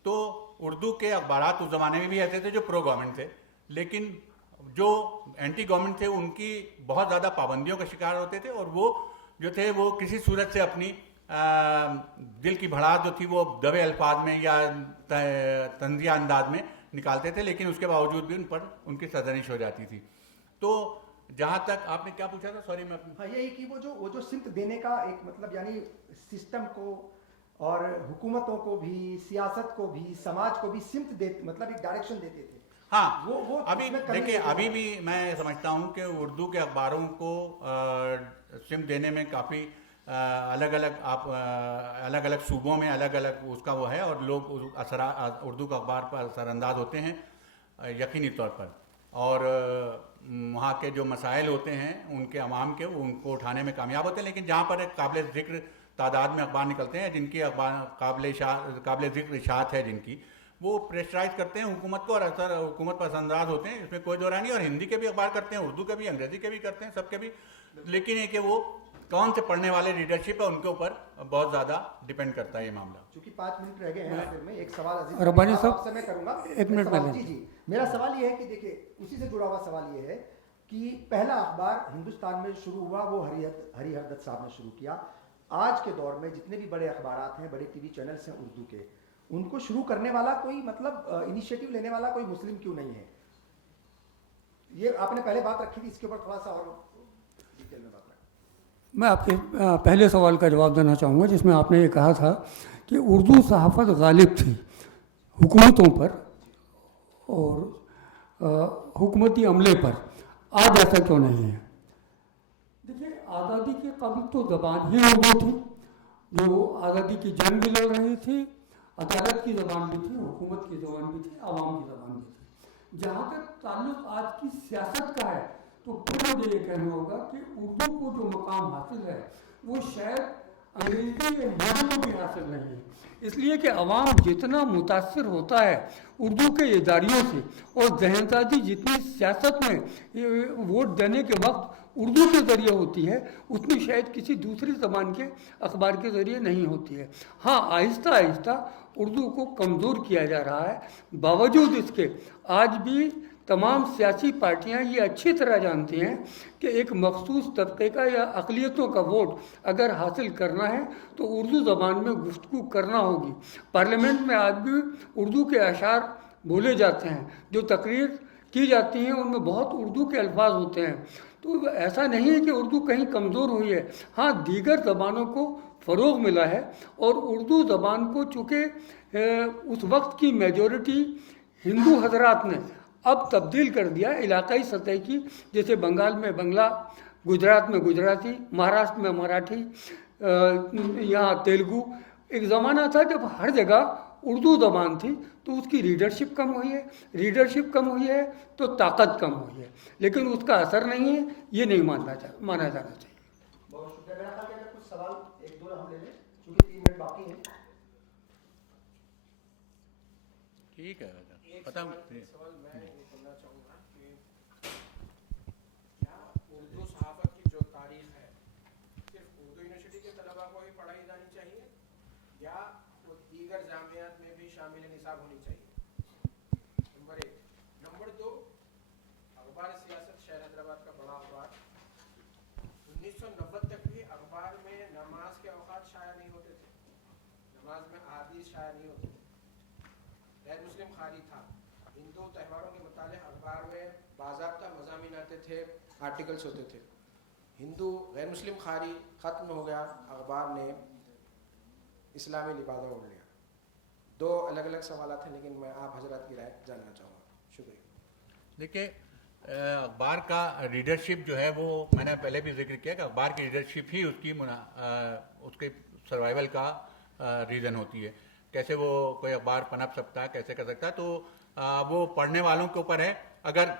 तो उर्दू के अखबारात उस ज़माने में भी ऐसे थे जो प्रो गवर्नमेंट थे, लेकिन जो एंटी गवर्नमेंट थे उनकी बहुत ज़्यादा पाबंदियों का शिकार होते थे, और वो जो थे वो किसी सूरत से अपनी दिल की भड़ास जो थी वो दबे अल्फाज में या तंजिया अंदाज में निकालते थे, लेकिन उसके बावजूद भी उन पर उनकी सरजनिश हो जाती थी। तो जहाँ तक आपने क्या पूछा था, सॉरी मैं हाँ, यही कि वो जो सिम्त देने का एक मतलब, यानी सिस्टम को और हुकूमतों को भी, सियासत को भी, समाज को भी सिम्त दे, मतलब एक डायरेक्शन देते थे। हाँ, वो अभी देखिए, अभी भी मैं समझता हूँ कि उर्दू के अखबारों को सिम्त देने में काफ़ी अलग अलग सूबों में अलग अलग उसका वो है, और लोग उर्दू का अखबार पर असरअंदाज होते हैं यकीनी तौर पर, और वहाँ के जो मसाइल होते हैं उनके अवाम के, उनको उठाने में कामयाब होते हैं। लेकिन जहाँ पर एक काबिल ज़िक्र तादाद में अखबार निकलते हैं जिनकी अखबार काबिल ज़िक्र इशाअत है जिनकी, वो प्रेशराइज करते हैं हुकूमत को और हुकूमत पर असरअंदाज होते हैं, इसमें कोई दो राय नहीं। और हिंदी के भी अखबार करते हैं, उर्दू के भी, अंग्रेज़ी के भी करते हैं, सबके भी। लेकिन ये कि वो कौन से पढ़ने वाले लीडरशिप है उनके ऊपर बहुत ज़्यादा डिपेंड करता है ये मामला। चूंकि 5 मिनट रह गए हैं आखिर में, एक सवाल अजीज रब्बानी साहब, आपसे मैं करूंगा। एक मिनट सवाल- पहले। जी मेरा सवाल ये है कि देखिए, उसी से जुड़ा हुआ सवाल ये है कि पहला अखबार हिंदुस्तान में शुरू हुआ वो हरिहरदत्त साहब ने शुरू किया। आज के दौर में जितने भी बड़े अखबारात हैं, बड़े टीवी चैनल्स हैं उर्दू के, उनको शुरू करने वाला कोई, मतलब इनिशिएटिव लेने वाला कोई मुस्लिम क्यों नहीं है? ये आपने पहले बात रखी थी, इसके ऊपर थोड़ा सा और डिटेल में बात रखें। मैं आपके पहले सवाल का जवाब देना चाहूँगा जिसमें आपने ये कहा था कि उर्दू सहाफ़त गालिब थी हुकूमतों पर और हुकूमती अमले पर, आज ऐसा क्यों नहीं है? देखिए, आज़ादी के कबल तो ज़बान ही उर्दू थी, जो आज़ादी की जंग भी लड़ रही थी, अदालत की ज़बान भी थी, हुकूमत की ज़बान भी थी, आवाम की ज़बान भी थी। जहाँ तक ताल्लुक़ आज की सियासत का है, तो फिर मुझे ये कहना होगा कि उर्दू को जो मकाम हासिल है वो शायद अंग्रेज़ी या हिंदी को भी हासिल नहीं है। इसलिए कि अवाम जितना मुतासर होता है उर्दू के इदारियों से, और जहनसाजी जितनी सियासत में वोट देने के वक्त उर्दू के ज़रिए होती है, उतनी शायद किसी दूसरी ज़बान के अखबार के ज़रिए नहीं होती है। हाँ, आहिस्ता आहिस्ता उर्दू को कमज़ोर किया जा रहा है। बावजूद इसके आज भी तमाम सियासी पार्टियां ये अच्छी तरह जानती हैं कि एक मखसूस तबके का या अक़लियतों का वोट अगर हासिल करना है तो उर्दू ज़बान में गुफ्तगू करना होगी। पार्लियामेंट में आज भी उर्दू के अशार बोले जाते हैं, जो तकरीर की जाती हैं उनमें बहुत उर्दू के अल्फाज होते हैं। तो ऐसा नहीं है कि उर्दू कहीं कमज़ोर हुई है। हाँ, दीगर ज़बानों को फ़रोग़ मिला है, और उर्दू ज़बान को चूँकि उस वक्त की मेजॉरिटी हिंदू हजरात ने अब तब्दील कर दिया इलाकाई सतह की, जैसे बंगाल में बंगला, गुजरात में गुजराती, महाराष्ट्र में मराठी, यहाँ तेलुगु। एक ज़माना था जब हर जगह उर्दू ज़बान थी, तो उसकी रीडरशिप कम हुई है। रीडरशिप कम हुई है तो ताकत कम हुई है, लेकिन उसका असर नहीं है, ये नहीं माना जाना चाहिए। बहुत शुक्रिया। मेरा ख्याल है कि कुछ सवाल एक दो हम ले लें, क्योंकि 3 मिनट बाकी हैं। ठीक है, पता सवाल मैं ये करना चाहूँगा कि क्या उर्दू सहाफ़त की जो तारीख़ है सिर्फ उर्दू यूनिवर्सिटी के तलबा को ही पढ़ाई जानी चाहिए, या वो दीगर जामियात में भी शामिल निसाब होनी चाहिए? नंबर 1। नंबर 2, अखबार सियासत शहर हैदराबाद का बड़ा अखबार, 1990 तक भी अखबार में नमाज के औकात शाया नहीं होते थे, नमाज में अहादीस शाया नहीं होते थे, गैर मुस्लिम खाली था। हिंदू त्यौहारों के मुतालिक अखबार में बाज़ाब्ता मज़ामीन आते थे, आर्टिकल्स होते थे। हिंदू गैर मुस्लिम खाली ख़त्म हो गया, अखबार ने इस्लामी लिबादा ओढ़ लिया। 2 अलग अलग सवाल हैं, लेकिन मैं आप हजरात की राय जानना चाहूँगा। शुक्रिया। देखिए, अखबार का रीडरशिप जो है वो मैंने पहले भी जिक्र किया कि अखबार की रीडरशिप ही उसके सर्वाइवल का रीज़न होती है। कैसे वो कोई अखबार पनप सकता है, कैसे कर सकता है, तो वो पढ़ने वालों के ऊपर है। अगर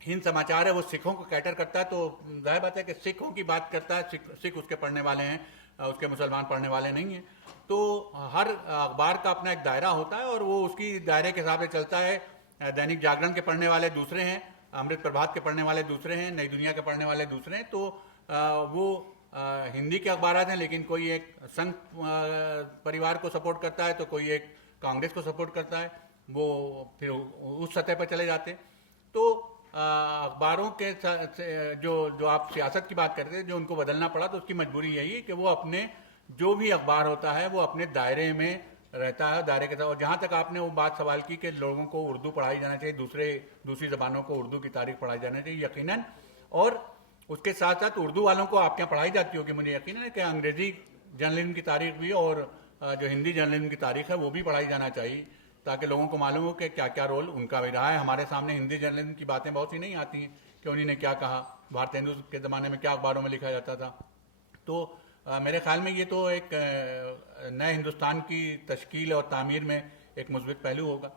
हिंद समाचार है वो सिखों को कैटर करता है, तो जाहिर बात है कि सिखों की बात करता है, सिख उसके पढ़ने वाले हैं, उसके मुसलमान पढ़ने वाले नहीं हैं। तो हर अखबार का अपना एक दायरा होता है और वो उसकी दायरे के हिसाब से चलता है। दैनिक जागरण के पढ़ने वाले दूसरे हैं, अमृत प्रभात के पढ़ने वाले दूसरे हैं, नई दुनिया के पढ़ने वाले दूसरे हैं। तो वो हिंदी के अखबार हैं, लेकिन कोई एक संघ परिवार को सपोर्ट करता है, तो कोई एक कांग्रेस को सपोर्ट करता है, वो फिर उस सतह पर चले जाते। तो अखबारों के जो आप सियासत की बात करते हैं, जो उनको बदलना पड़ा, तो उसकी मजबूरी यही है कि वो अपने जो भी अखबार होता है वो अपने दायरे में रहता है, दायरे के साथ। और जहाँ तक आपने वो बात सवाल की कि लोगों को उर्दू पढ़ाई जाना चाहिए, दूसरी ज़बानों को उर्दू की तारीख पढ़ाई जाना चाहिए, यकीनन। और उसके साथ साथ उर्दू वालों को आपके यहाँ पढ़ाई जाती होगी, मुझे यकीन है कि अंग्रेज़ी जर्नलिज्म की तारीख भी और जो हिंदी जर्नलिज्म की तारीख है वो भी पढ़ाई जाना चाहिए, ताकि लोगों को मालूम हो कि क्या क्या रोल उनका भी रहा है। हमारे सामने हिंदी जर्नलिज्म की बातें बहुत सी नहीं आती हैं कि उन्होंने क्या कहा, भारत हिंदू के ज़माने में क्या अखबारों में लिखा जाता था। तो میرے خیال میں یہ تو ایک نئے ہندوستان کی تشکیل اور تعمیر میں ایک مثبت پہلو ہوگا.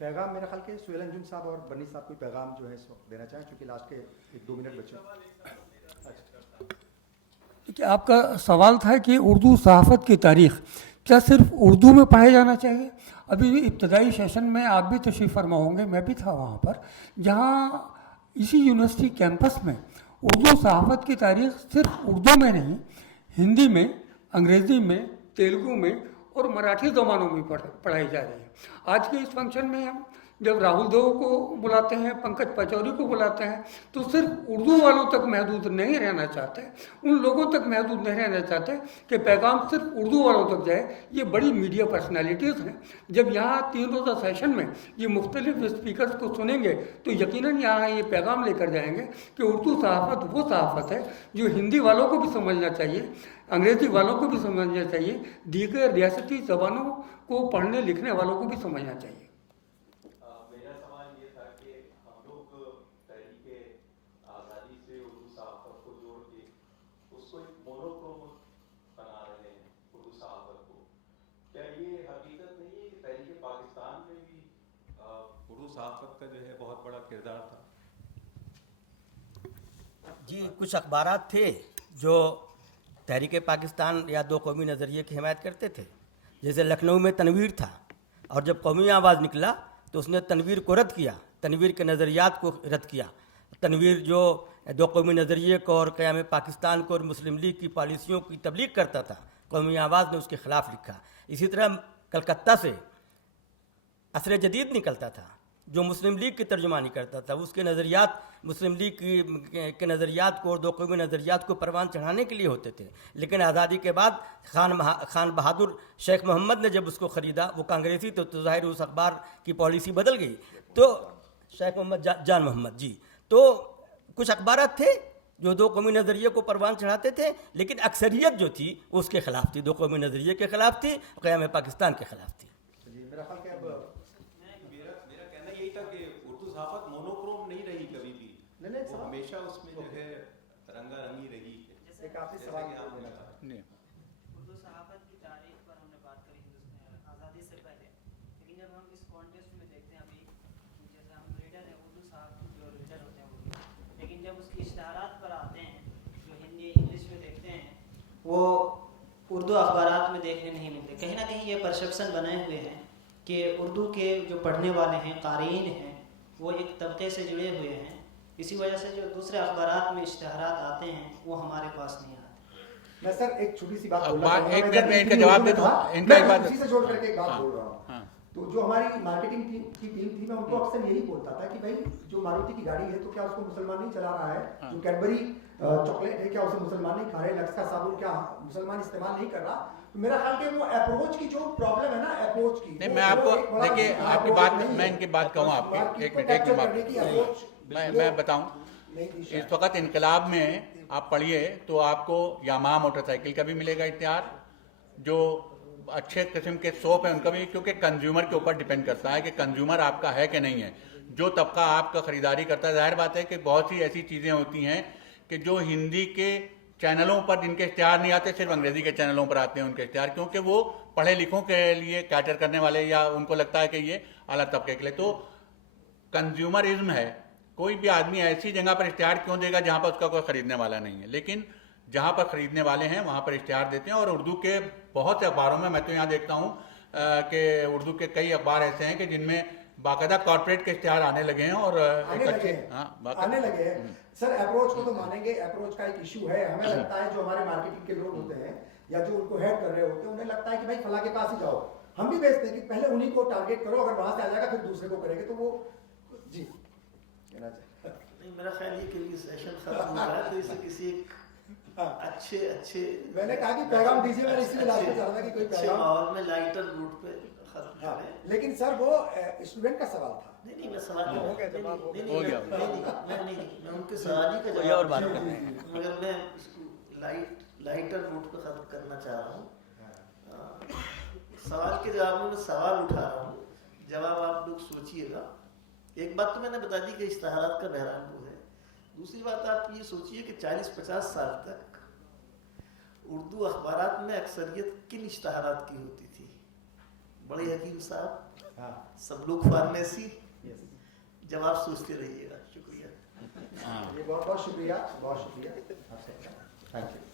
پیغام میرا خیال کہ سہیل انجم صاحب اور بنی صاحب کوئی پیغام جو ہے اس وقت دینا چاہیں کیونکہ لاسٹ کے 1-2 منٹ بچے. کہ آپ کا سوال تھا کہ اردو صحافت کی تاریخ کیا صرف اردو میں پڑھایا جانا چاہیے. ابھی ابتدائی سیشن میں آپ بھی تشریف فرما ہوں گے, میں بھی تھا وہاں پر, جہاں اسی یونیورسٹی کیمپس میں اردو صحافت کی تاریخ صرف اردو میں نہیں, ہندی میں, انگریزی میں, تیلگو میں اور مراٹھی زبانوں میں پڑھائی جا رہی ہے. آج کے اس فنکشن میں ہم جب راہل دیو کو بلاتے ہیں, پنکج پچوری کو بلاتے ہیں, تو صرف اردو والوں تک محدود نہیں رہنا چاہتے, ان لوگوں تک محدود نہیں رہنا چاہتے کہ پیغام صرف اردو والوں تک جائے. یہ بڑی میڈیا پرسنالٹیز ہیں, جب یہاں 3 روزہ سیشن میں یہ مختلف اسپیکرز کو سنیں گے تو یقیناً یہاں یہ پیغام لے کر جائیں گے کہ اردو صحافت وہ صحافت ہے جو ہندی والوں کو بھی سمجھنا چاہیے, انگریزی والوں کو بھی سمجھنا چاہیے, دیگر ریاستی زبانوں کو پڑھنے لکھنے والوں کو بھی سمجھنا چاہیے. میرا سوال یہ تھا کہ ہم لوگ تحریک آزادی سے اردو صحافت کو جوڑ کے اس کو ایک مونوکروم بنا رہے ہیں اردو صحافت کو. کیا یہ حقیقت نہیں ہے کہ تحریک پاکستان میں بھی اردو صحافت کا جو ہے بہت بڑا کردار تھا؟ جی, کچھ اخبارات تھے جو تحریک پاکستان یا دو قومی نظریے کی حمایت کرتے تھے. جیسے لکھنؤ میں تنویر تھا, اور جب قومی آواز نکلا تو اس نے تنویر کو رد کیا, تنویر کے نظریات کو رد کیا. تنویر جو دو قومی نظریے کو اور قیام پاکستان کو اور مسلم لیگ کی پالیسیوں کی تبلیغ کرتا تھا, قومی آواز نے اس کے خلاف لکھا. اسی طرح کلکتہ سے عصر جدید نکلتا تھا جو مسلم لیگ کی ترجمانی کرتا تھا. اس کے نظریات مسلم لیگ کے نظریات کو اور دو قومی نظریات کو پروان چڑھانے کے لیے ہوتے تھے. لیکن آزادی کے بعد خان بہادر شیخ محمد نے جب اس کو خریدا, وہ کانگریسی تو ظاہر اس اخبار کی پالیسی بدل گئی. تو شیخ محمد جان محمد جی, تو کچھ اخبارات تھے جو دو قومی نظریے کو پروان چڑھاتے تھے, لیکن اکثریت جو تھی وہ اس کے خلاف تھی, دو قومی نظریے کے خلاف تھی, قیام پاکستان کے خلاف تھی. میرا خیال کہ اب میرا کہنا یہی تھا کہ اردو صحافت مونوکروم نہیں رہی کبھی بھی, وہ ہمیشہ اس میں جو ہے رنگا رنگی رہی ہے. ایک آپ سے سوال اردو صحافت کی تاریخ پر ہم نے بات کری آزادی سے پہلے, لیکن جب ہم اس کانٹیکسٹ میں دیکھتے ہیں ابھی, جیسے ہم ریڈر ہیں اردو صحافت جو ریڈر ہوتے ہیں اردو, لیکن جب اس کی اشتہارات پر آتے ہیں جو ہندی انگلش میں دیکھتے ہیں وہ اردو اخبارات میں دیکھنے نہیں ملتے. کہیں نہ کہیں یہ پرسیپشن بنے ہوئے ہیں کہ اردو کے جو پڑھنے والے ہیں, قارئین ہیں, وہ ایک طبقے سے جڑے ہوئے ہیں. اسی وجہ سے جو دوسرے اخبارات میں اشتہارات آتے ہیں وہ ہمارے پاس نہیں آتے. میں سر ایک چھوٹی سی بات بول رہا ہوں, ایک منٹ میں ان کا جواب دیتا ہوں. ان کا ایک بات اسی سے جوڑ کر کے ایک بات بول رہا ہوں. تو جو ہماری مارکیٹنگ کی ٹیم تھی, میں ان کو اکثر یہی بولتا تھا کہ بھائی جو ماروتی کی گاڑی ہے تو کیا اس کو مسلمان نہیں چلا رہا ہے, جو کیڈبری چاکلیٹ ہے کیا اسے مسلمان نہیں کھا رہے, لکس کا صابن کیا مسلمان استعمال نہیں کر رہا. تو میرا خیال کہ وہ اپروچ کی جو پرابلم ہے نا, اپروچ کی, نہیں, میں آپ کو دیکھیے آپ کی بات, میں ان کی بات کہوں آپ کی, ایک منٹ میں بتاؤں. اس وقت انقلاب میں آپ پڑھیے تو آپ کو یامہا موٹر سائیکل کا بھی ملے گا اشتہار, جو اچھے قسم کے سوپ ہیں ان کا بھی, کیونکہ کنزیومر کے اوپر ڈیپینڈ کرتا ہے کہ کنزیومر آپ کا ہے کہ نہیں ہے. جو طبقہ آپ کا خریداری کرتا ہے, ظاہر بات ہے کہ بہت سی ایسی چیزیں ہوتی ہیں کہ جو ہندی کے چینلوں پر جن کے اشتہار نہیں آتے, صرف انگریزی کے چینلوں پر آتے ہیں ان کے اشتہار, کیونکہ وہ پڑھے لکھوں کے لیے کیٹر کرنے والے, یا ان کو لگتا ہے کہ یہ اعلیٰ طبقے کے لیے. تو کنزیومرزم ہے, کوئی بھی آدمی ایسی جگہ پر اشتہار کیوں دے گا جہاں پر اس کا کوئی خریدنے والا نہیں ہے, لیکن جہاں پر خریدنے والے ہیں وہاں پر اشتہار دیتے ہیں. اور اردو کے بہت سے اخباروں میں تو یہاں دیکھتا ہوں کہ اردو کے کئی اخبار ایسے ہیں کہ جن میں باقاعدہ کارپوریٹ کے اشتہار آنے لگے ہیں اور آنے لگے ہیں. سر اپروچ کو تو مانیں گے, اپروچ کا ایک ایشو ہے. ہمیں لگتا ہے جو ہمارے مارکیٹنگ کے لوگ ہوتے ہیں یا جو ان کو ہیڈ کر رہے ہوتے ہیں, انہیں لگتا ہے کہ بھائی فلاں کے پاس ہی جاؤ. ہم بھی بیچتے ہیں کہ پہلے انہیں کو ٹارگیٹ کرو, اگر وہاں سے آ جائے گا پھر دوسرے کو کرے گے. تو وہ جی کہنا چاہیے. میرا خیال یہ کہ یہ سیشن ختم ہو رہا ہے, تو اسے کسی اچھے میں نے کہا کہ پیغام دیجیے, میں اسی لیے لاسٹ میں چاہ رہا تھا کہ کوئی پیغام ماحول میں لائٹر روٹ پہ ختم کریں. لیکن سر وہ اسٹوڈنٹ کا سوال تھا. نہیں, میں سوال ہو گیا, میں ان کے سوال ہی کا جواب بات کر رہا ہوں, مگر میں اس کو لائٹر روٹ پہ ختم کرنا چاہ رہا ہوں. سوال کے جواب میں سوال اٹھا رہا ہوں, جواب آپ لوگ سوچیے گا. ایک بات تو میں نے بتا دی کہ اشتہارات کا بحران وہ ہے. دوسری بات آپ یہ سوچیے کہ 40-50 سال تک उर्दू अखबारात में अक्सरियत किन इश्तहारात की होती थी? बड़े हकीम साहब, हाँ सब लोग फार्मेसी, जवाब सोचते रहिएगा। शुक्रिया। ये बहुत बहुत शुक्रिया, बहुत शुक्रिया। Thank you.